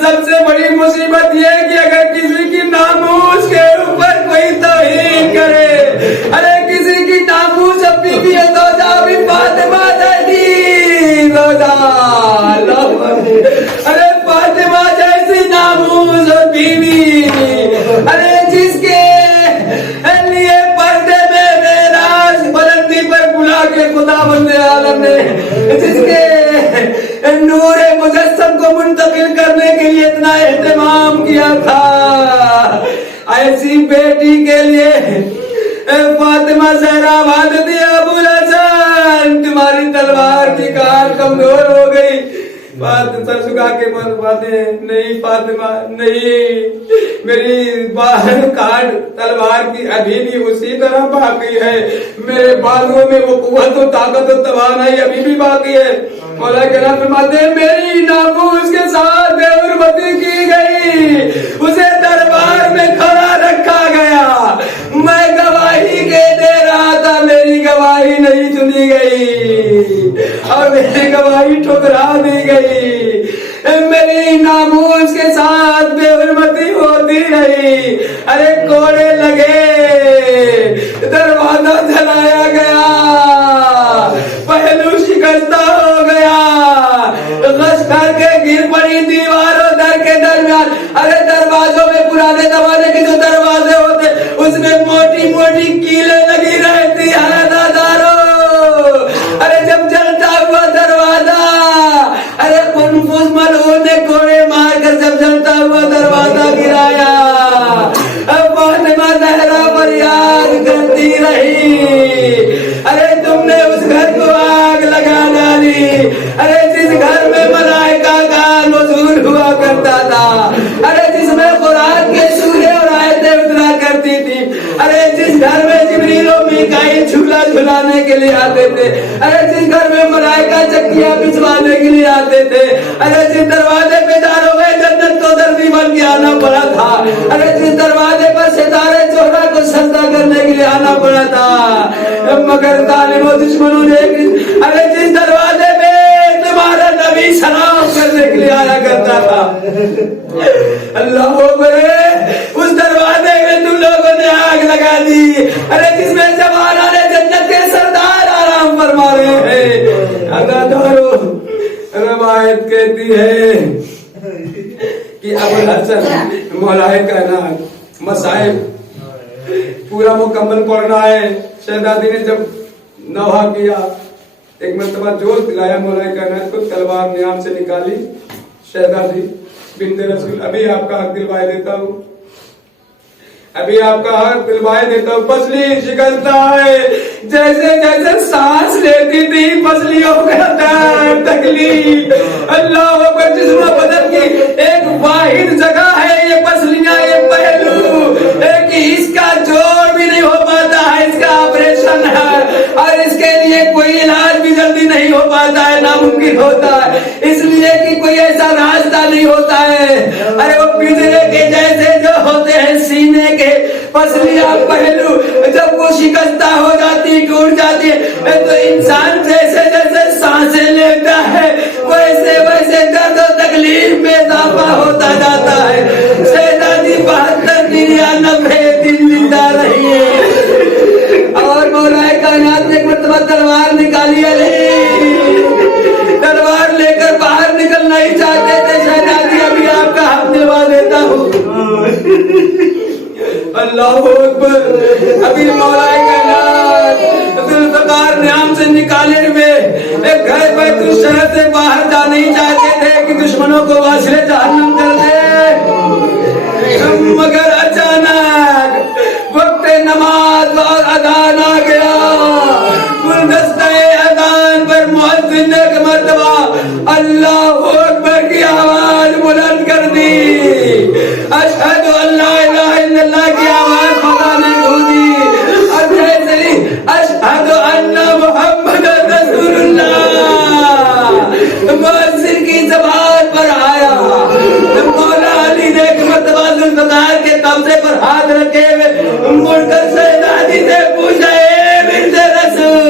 سب سے بڑی مصیبت یہ کہ اگر کسی کی ناموس کے اوپر کوئی توہین کرے، ارے کسی کی ناموس اپنی بھی زوجہ بھی فاطمہ جیسی زوجہ، ارے فاطمہ جیسی ناموس اور بیوی، ارے جس کے لیے پردے میں معراج بلندی پر بلا کے خدا بندے عالم نے جس کے نور مجسم کو منتقل کرنے کے لیے اتنا اہتمام کیا تھا، ایسی بیٹی کے لیے فاطمہ زہرا والدی ابو الحسن تمہاری تلوار کی کار کمزور ہو گئی۔ بات سر جھکا کے باتیں نہیں فاطمہ نہیں، میری باہر کاٹ تلوار کی ابھی بھی اسی طرح باقی ہے، میرے بازوؤں میں وہ قوت و طاقت و توانائی ابھی بھی باقی ہے۔ مولا کرام فرماتے ہیں میری ناموس کے ساتھ بے حرمتی کی گئی، اسے دربار میں کھڑا رکھا گیا، میں گواہی کے دے رہا تھا، میری گواہی نہیں سنی گئی اور میری گواہی ٹھکرا دی گئی، میری ناموس کے ساتھ بے حرمتی ہوتی رہی، ارے کوڑے لگے، دروازہ جلایا گیا، پہلو شکستہ ہو گیا، غش کر کے گر پڑی دیواروں در کے درمیان، ارے دروازوں میں پرانے زمانے کے جو دروازے ہوتے اس میں موٹی موٹی کیلیں لگی رہتی ہے دادارو، ارے جب جلتا ہوا دروازہ، ارے کنفوس ملعون نے کوڑے مار کر جب جلتا ہوا دروازہ گرایا، فاطمہ زہرا فریاد کرتی رہی، ارے تم نے اس گھر کو آگ لگا ڈالی، ارے جس گھر میں ملائکہ کا نزول ہوا کرتا تھا، ارے جس میں قرآن کے سورے اور آیتیں اترا کرتی تھی، ارے جس گھر میں جبریل و میکائیل جھولا جھلانے کے لیے آتے تھے، ارے جس گھر میں ملائکہ چکیاں بچھوانے کے لیے آتے تھے، ارے جس دروازے پہ داروغ جنت کو دردی بن کے آنا پڑا تھا، ارے جس دروازے پر ستارے زہرا کو سجدہ کرنے کے لیے آنا پڑا تھا، مگر ظالم و دشمنوں نے ارے جس دروازے پہ تمہارا نبی سلام کرنے کے لیے آیا کرتا تھا، اللہ اکبر، اس دروازے میں تم لوگوں نے آگ لگا دی، ارے جس میں جوانان جنت کے سردار آرام فرما رہے ہیں۔ عزادارو روایت کہتی ہے کہ ابو الحسن مولا کائنات مسائل پورا مکمل پڑھنا ہے، شہزادی نے جب نوحہ کیا، ایک مرتبہ جوش دلایا مولا کائنات کو، تلوار نیام سے نکالی، شہزادی بنت رسول ابھی آپ کا حق دلوائے دیتا ہوں، ابھی آپ کا حق دلوائے دیتا ہوں. پسلی شکستہ ہے, جیسے جیسے سانس لیتی تھی پسلی ہو گیا درد تکلیف. اللہ اکبر. جسم و بدن کی ایک واحد جگہ ہے یہ پسلیاں, یہ پہلو کہ اس کا جوڑ بھی نہیں ہو پاتا ہے, اس کا آپریشن ہے اور اس کے لیے کوئی علاج بھی جلدی نہیں ہو پاتا ہے, ناممکن ہوتا ہے, اس لیے کہ کوئی ایسا راستہ نہیں ہوتا ہے. ارے وہ پنجرے کے جیسے جو ہوتے ہیں سینے کے پسلیاں پہلو, جب وہ شکستہ ہو جاتی ٹوٹ جاتی ہے تو انسان جیسے جیسے سانسیں لیتا ہے ویسے ویسے درد و تکلیف میں اضافہ ہوتا جاتا ہے. شہزادی 72 دن یا 90 دن زندہ رہی ہے اور مولا کائنات نے ایک مرتبہ تلوار نکالی. تلوار لے کر باہر نکلنا ہی چاہتے تھے. شہزادی ابھی آپ کا حق دلوا دیتا ہوں. اللہ اکبر. ابھی مولا کائنات ذوالفقار نعام سے نکالے ہوئے ایک گھر بیت الشہر سے باہر جا نہیں چاہتے تھے کہ دشمنوں کو واصل جہنم کر دے, مگر اچانک وقت نماز اور اذان آ گیا. گلدستہ اذان پر مؤذن نے ایک مرتبہ اللہ اکبر کی آواز بلند کر دی. اشہد ان لا الہ الا اللہ کی آواز خدا نے گونجی اور جیسے ہی اشہد ان محمد رسول اللہ مؤذن کی زبان پر آیا, مولا علی نے ایک مرتبہ ذوالفقار کے قبضے پر ہاتھ رکھے ہوئے مڑ کر شہزادی سے پوچھا, اے بنت رسول,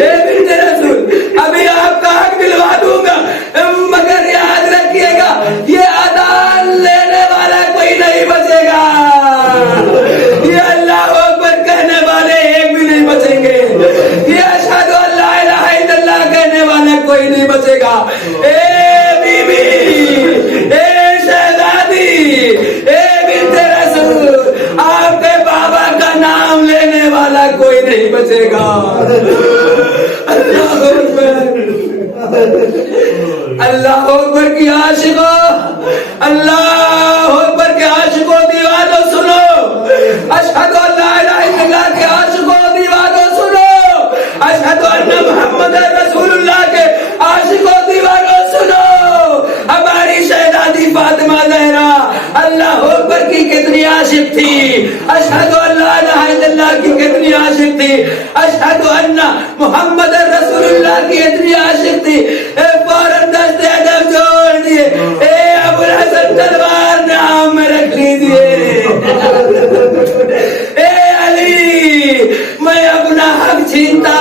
اے بنت رسول, ابھی آپ کا حق دلوا دوں گا مگر یاد رکھیے گا یہ اذان لینے والا کوئی نہیں بچے گا, یہ اللہ اکبر کہنے والے ایک بھی نہیں بچیں گے, یہ اشہد ان لا الہ الا اللہ کہنے والا کوئی نہیں بچے گا. اے بی بی, اے شہزادی, اے بنت رسول, آپ کے بابا کا نام لینے والا کوئی نہیں بچے گا. اللہ اکبر. اللہ اکبر کی عاشقوں, اللہ اکبر کے عاشقوں دیوانوں سنو, اشہد ان لا الہ الا اللہ کے عاشقوں دیوانوں سنو, اشہد ان محمد رسول اللہ کے عاشقوں دیوانوں سنو. ہماری شہزادی فاطمہ زہرا اللہ اکبر کی کتنی عاشق تھی, اشہد ان لا الہ الا اللہ کی کتنی عاشق تھی, اشہد ان محمد رسول اللہ کی اتنی عاشق تھی. فوراً دست ادب جوڑ دیے, اے ابو الحسن تلوار نام میں رکھ لیجیے. اے علی, میں اپنا حق چھینتا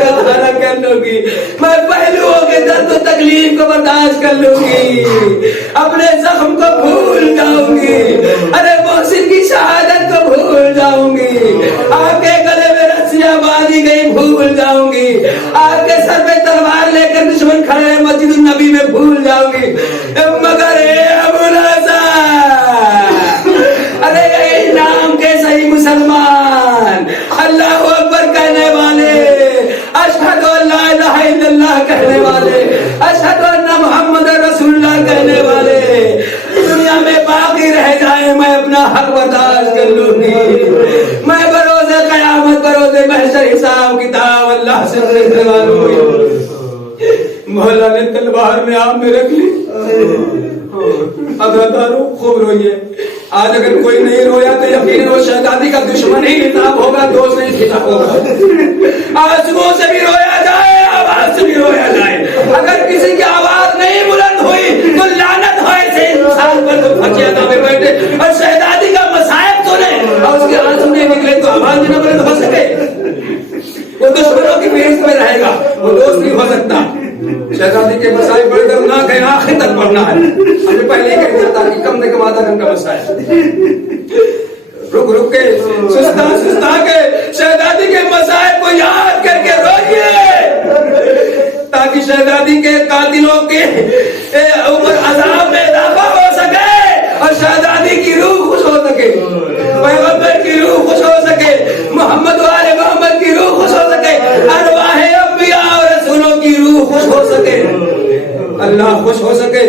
گوارا کر لوں گی, میں پہلوؤں کے درد و تکلیف کو برداشت کر لوں گی, اپنے زخم کو بھول جاؤں گی, ارے محسن کی شہادت کو بھول جاؤں گی, آپ کے گلے میں رسیاں باندھی گئی بھول جاؤں گی, آپ کے سر پہ تلوار لے کر دشمن کھڑے ہیں مسجد النبی میں بھول جاؤں گی, مگر اے ابو الحسن, ارے اے نام کے صحیح مسلمان, اللہ اکبر کہنے والے, اشہد ان لا الہ الا اللہ کہنے والے, اشہد ان محمد رسول اللہ کہنے والے دنیا میں باقی رہ جائیں, میں اپنا حق برداشت کر لوں گی, میں بروز قیامت بروز محشر حساب کتاب اللہ سے پوچھنے والوں گی. مولا نے تلوار میں آپ میں رکھ لی. ادادارو خوب روئیے, آج اگر کوئی نہیں رویا تو یقین وہ شہزادی کا دشمن ہی خطاب ہوگا, دوست نہیں خطاب ہوگا. آنسوؤں سے بھی رویا جائے, آواز سے بھی رویا جائے, اگر کسی کی آواز نہیں بلند ہوئی تو لعنت ہو ایسے انسان پر جو پھکیاں میں بیٹھے اور شہزادی کا مصائب سنے اور اس کے آنسو نہیں نکلے تو آواز نہ بلند ہو سکے. وہ دشمنوں کی فہرست میں رہے گا, وہ دوست نہیں ہو سکتا. شہزادی کے مسائل بڑے دردناک ہیں, آخر تک پڑھنا ہے. ہمیں پہلے ہی کہہ دیا تھا کہ کم سے کم آدھا گھنٹہ مسائل. رک رک کے سستا سستا کے شہزادی کے مسائل کو یاد کر کے روئیے تاکہ شہزادی کے قاتلوں کے عمر عذاب میں اضافہ ہو سکے اور شہزادی کی روح خوش ہو سکے, پیغمبر کی روح خوش ہو سکے, محمد والے محمد کی روح خوش ہو سکے, ارواح انبیاء اور رسولوں کی روح خوش ہو سکے, اللہ خوش ہو سکے.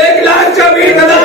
1,24,000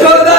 14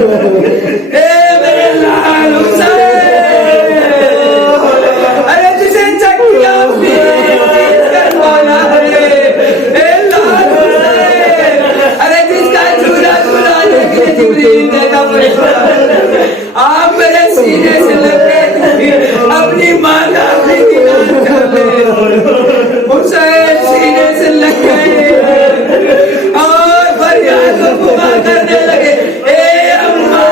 اے میرے لال حسین، ارے جسے چکیا اپنی کروانا ہے، اے لال حسین، ارے جس کا جھولا جھولانے کے لیے جبریل دیتا فرشتہ، آپ میرے سینے سے لگ کے اپنی ماں کا اپنی کنان کر لے۔ حسین سینے سے لگ گئے اور فریاد و بکا کرنے لگے، اے اماں،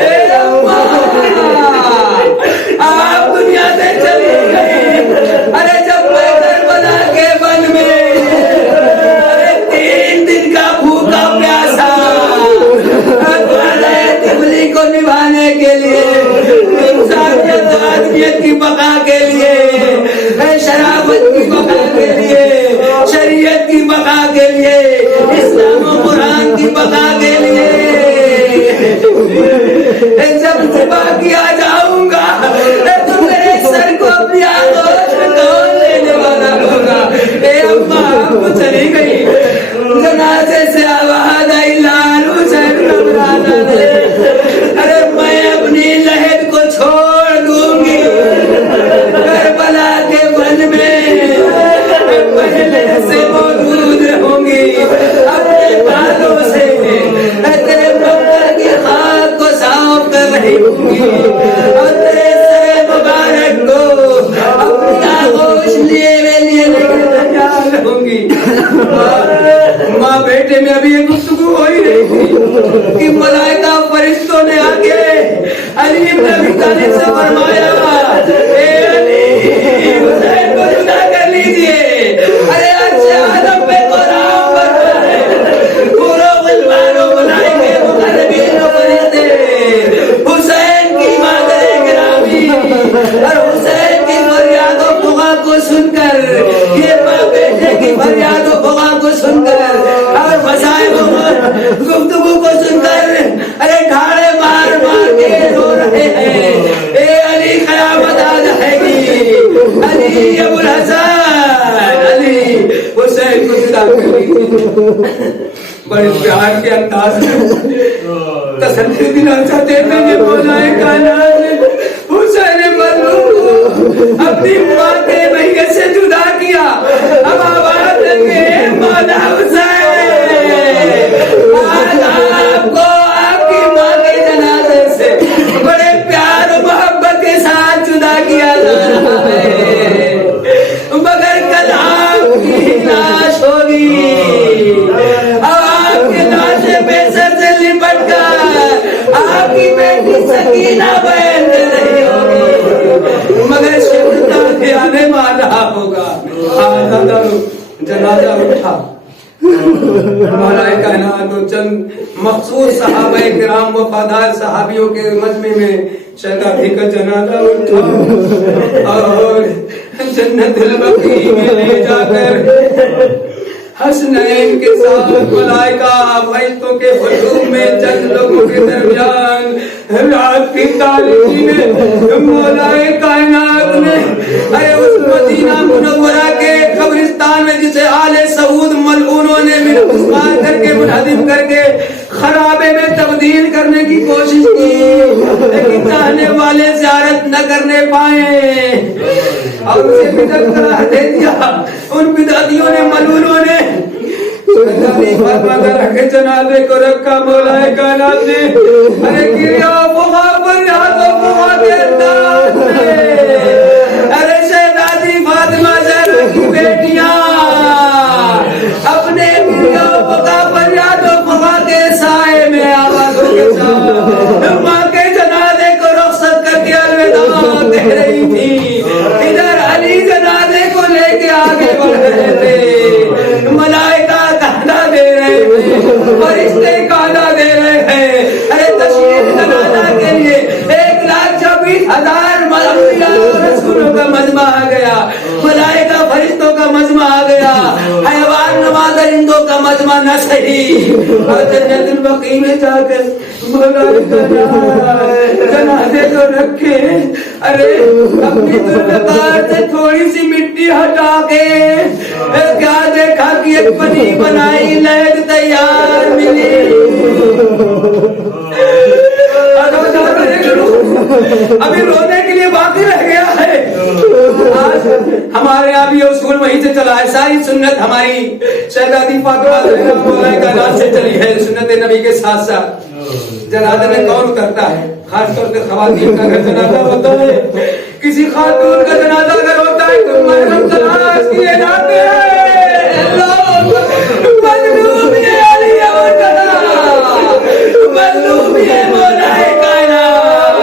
اے اماں، آپ دنیا سے چلی گئی۔ ارے جب میں کربلا کے بن میں 3 دن کا بھوکا پیاسا طفلی کو نبھانے کے لیے، انسانیت و آدمیت کی بقا کے لیے، شرافت کی بقا کے لیے، شریعت کی بقا کے لیے، اسلام و قرآن کی بقا کے لیے جب ذبح کیا جاؤں گا تو میرے سر کو اپنی آغوش میں کون لینے والا ہوگا؟ اے اماں، آپ چلی گئی، جنازے سے آواز آئی، لال حسین گھبرانا نہیں، ارے میں اپنی لہد کو چھوڑ دوں گی، کربلا کے بن میں پہلے سے موجود رہوں گی، اپنے بالوں سے تیرے مقبر کی خاک کو صاف کر رہی ہوں گی، اور تیرے سر مبارک کو اپنی آغوش لیے رہوں گی۔ ماں بیٹے میں ابھی یہ گفتگو ہو ہی رہی تھی کہ ملائکہ فرشتوں نے آ کے علی بن ابی طالب سے فرمایا، اے علی، حسین کو جدا کر لیجئے، ارے اچھا عالم پہ قرآن فرمائے، پورو غلمان و ملائکے مقربین و فرشتے حسین کی مادر گرامی اور حسین کی فریاد و بغا کو سن کر، یہ ماں بیٹے کی فریاد و بغا کو سن کر اور مسائب گفتگو کو سن کر ارے ڈھاڑے مار مار کے رو رہے ہیں، اے علی قیامت آ جائے گی، علی ابو الحسن، علی حسین کو جدا کر لیجیے۔ بڑے پیار کے انداز میں تسلی دلانا دیتے ہیں مولا کائنات، حسین مظلوم کو اپنی ماں کے میت سے جدا کیا، اب آواز لگے، مولا حسین، آج آپ کو آپ کی ماں کے جنازے سے بڑے پیار و محبت کے ساتھ جدا کیا جا رہا ہے، مگر کل آپ کی لاش ہوگی، آپ کے لاش پہ سر سے لپٹ کر آپ کی بیٹی سکینہ بہن رہی ہوگی، مگر شدت آنے والا ہوگا۔ جنازہ اٹھا، مولا کائنات و چند مخصوص صحابہ کرام وفادار صحابیوں کے مجمع میں شہزادی کا جنازہ اٹھا اور جنت البقیع میں لے جا کر حسنین کے ساتھ ملائکہ فرشتوں کے ہجوم میں چند لوگوں کے درمیان رات کی تاریکی میں مولا کائنات نے ارے اس مدینہ منورہ کے قبرستان میں جسے آل سعود ملعونوں نے مسمار کر کے منہدم کر کے خرابے میں تبدیل کرنے کی کوشش کی، لیکن چاہنے والے زیارت نہ کرنے پائے اور اسے بدعت قرار دے دیا۔ ان بدعتیوں نے ملعونوں نے رکھے جنازے کو رکھا، مولا کائنات نے ارے گریا بغا فریاد و بغا کے انداز میں ارے شہزادی فاطمہ زہرا کی بیٹیاں اپنے گریا بغا فریاد و بغا کے سائے میں آوازوں کے ساتھ ماں کے جنازے کو رخصت کر کے الوداع کہہ رہی تھی، ادھر علی جنازے کو لے کے آگے بڑھ رہے تھے، ملائکہ کہنا دے رہے ہیں، فرشتے کہنا دے رہے ہیں، ارے تشریف جنازہ کے لیے 1,26,000 انبیاء اور رسولوں کا مجمع آ گیا، ملائکہ فرشتوں کا مجمع آ گیا، حیوان نما درندوں کا مجمع نہ صحیح، اور جنت البقیع میں جا کر جنازے کو رکھے، ارے اپنی دلدار سے تھوڑی سی مٹی ہٹا کے کیا دیکھا کہ ایک بنی بنائی لہر تیار ملی. ابھی رونے کے لیے باقی رہ گیا ہے. آج ہمارے یہاں بھی اصول وہیں سے چلا ہے. ساری سنت ہماری شہزادی فاطمہ کائنات سے چلی ہے. سنت نبی کے ساتھ ساتھ جنازے میں کون اترتا ہے؟ خاص طور سے خواتین کا اگر جنازہ ہوتا ہے, کسی خاتون کا جنازہ اگر ہوتا ہے تو محرم تلاش کیے جاتے ہیں. مظلوم یہ علی وطنا, مظلوم یہ مولا کائنات.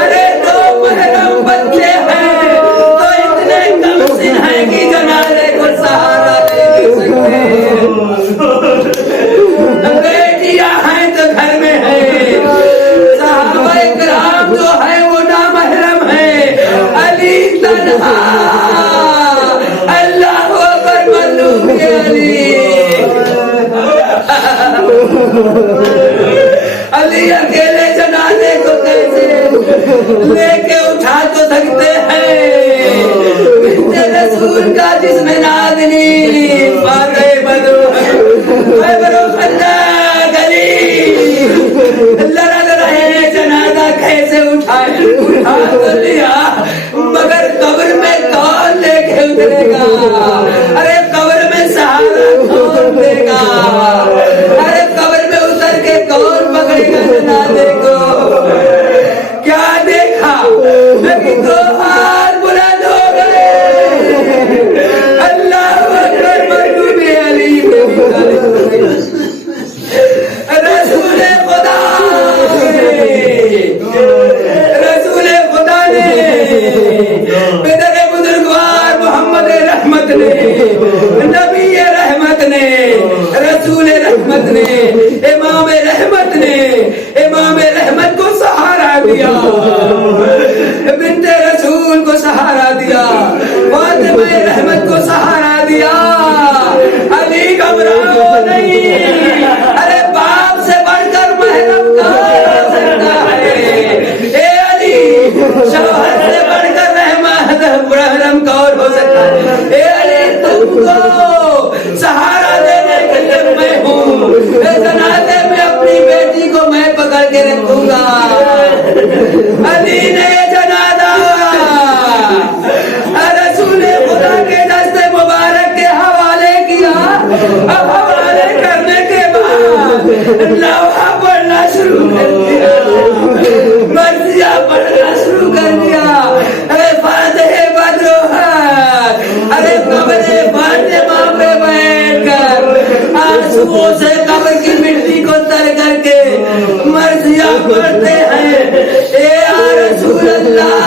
ارے دو محرم بچے ہیں تو اتنے کم سن ہیں کہ جنازے کو سہارا دے سکتے. بیٹیاں ہیں تو گھر میں ہے. صحابہ کرام جو ہے وہ نامحرم ہے. علی تنہا, اللہ اکبر, مظلوم یہ علی. علی اکیلے جنازے کو کیسے لے کے اٹھا تو سکتے ہیں؟ بنت رسول کا جسم نازنی فاتح بدر خیبر و خندق علی لڑ رہے جنازہ کیسے اٹھائے؟ اٹھا تو لیا مگر قبر میں کون لے کے اترے گا؟ ارے قبر میں سہارا کون دے گا؟ ارے قبر میں اتر کے کون پکڑے گا جنازے کو؟ کیا دیکھا کہ دو ہاتھ بلند ہو گئے. اللہ اکبر, مظلوم علی رسول خدا نے پدر بزرگوار محمد رحمت نے, نبی رحمت نے, رسول رحمت نے, امام رحمت نے امام رحمت کو سہارا دیا, بنت رسول کو سہارا دیا, فاطمہ رحمت کو سہارا دیا. علی گھبراؤ نہیں. ارے باپ سے بڑھ کر محرم کا ہو سکتا ہے. اے علی, شوہر سے بڑھ کر محرم کون ہو سکتا ہے؟ اے علی, تم کو سہارا دینے کے لیے میں ہوں. جنازے میں اپنی بیٹی کو میں پکڑ کے رکھوں گا. علی نے جنازہ رسول خدا کے دست مبارک کے حوالے کیا. اب حوالے کرنے کے بعد لوحہ پڑھنا شروع کر دیا, مرثیہ پڑھنا شروع کر دیا. ارے فاتح بدروحق, ارے قبر فاطمہ پہ بیٹھ کر آنسوؤں سے قبر کی مٹی کو تر کر کے مرثیہ پڑھتے ہیں. اے رسول اللہ,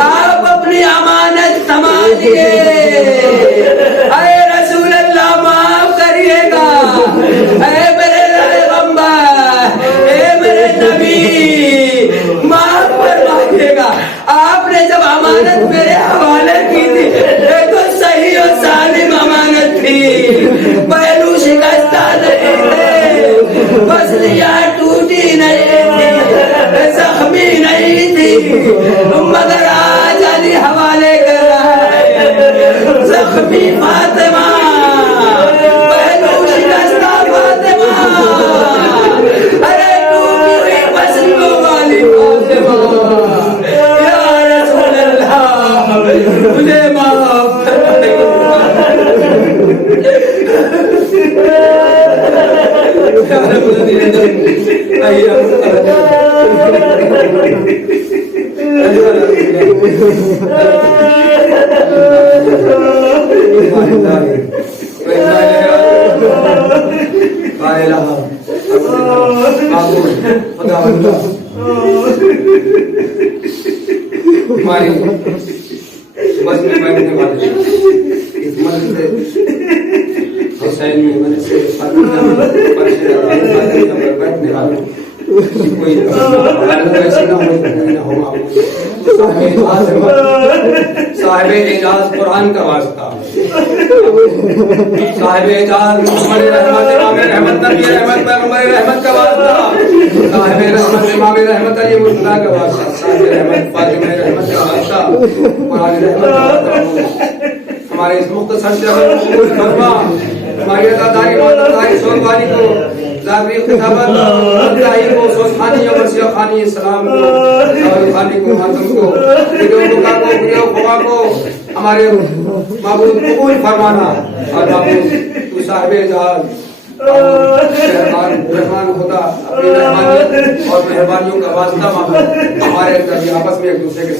آپ اپنی امانت سمجھیے. اے رسول اللہ, معاف کریے گا. اے میرے پیغمبر, اے میرے نبی, معاف فرمائیے گا. آپ نے جب امانت میرے حوالے کی تھی تو صحیح و سالم امانت تھی. پہلو شکستہ نہیں تھے, پسلیاں ٹوٹی نہیں تھی, زخمی نہیں تھی, مگر آج علی حوالے کر رہا ہے. زخمی فاطمہ, پہلو شکستہ فاطمہ, ارے ٹوٹی ہوئی پسلیوں والی فاطمہ. یا رسول اللہ, مجھے معاف فرمائیے. ہماری بس میں بیٹھنے والے اس ملک سے حسین میں میں سے بیٹھنے والے کوئی ایسی نہ ہو صاحب اعجاز قرآن کا واسطہ, صاحب اعجاز محمد رحمت امام رحمت نبی رحمت پیغمبر رحمت کا واسطہ, صاحب رحمت امام رحمت علی مرتضی کا واسطہ, صاحب رحمت فاطمہ رحمت کا واسطہ, قرآن رحمت کا واسطہ. ہمارے اس مختصر سے قبول فرما. ہماری عطاداری مدداری سوگواری کو ظاہری خطابت اللہ کو سوسخانی اور مرثیہ خانی السلام کو اور خانی کو حاتم کو ویڈیو بکا کو ویڈیو خوا کو ہمارے معبود قبول فرمانا. اور معبود تو صاحب اجازت رحمان خدا اپنی رحمانی اور مہربانیوں کا واسطہ مانگو. ہمارے آپس میں ایک دوسرے کے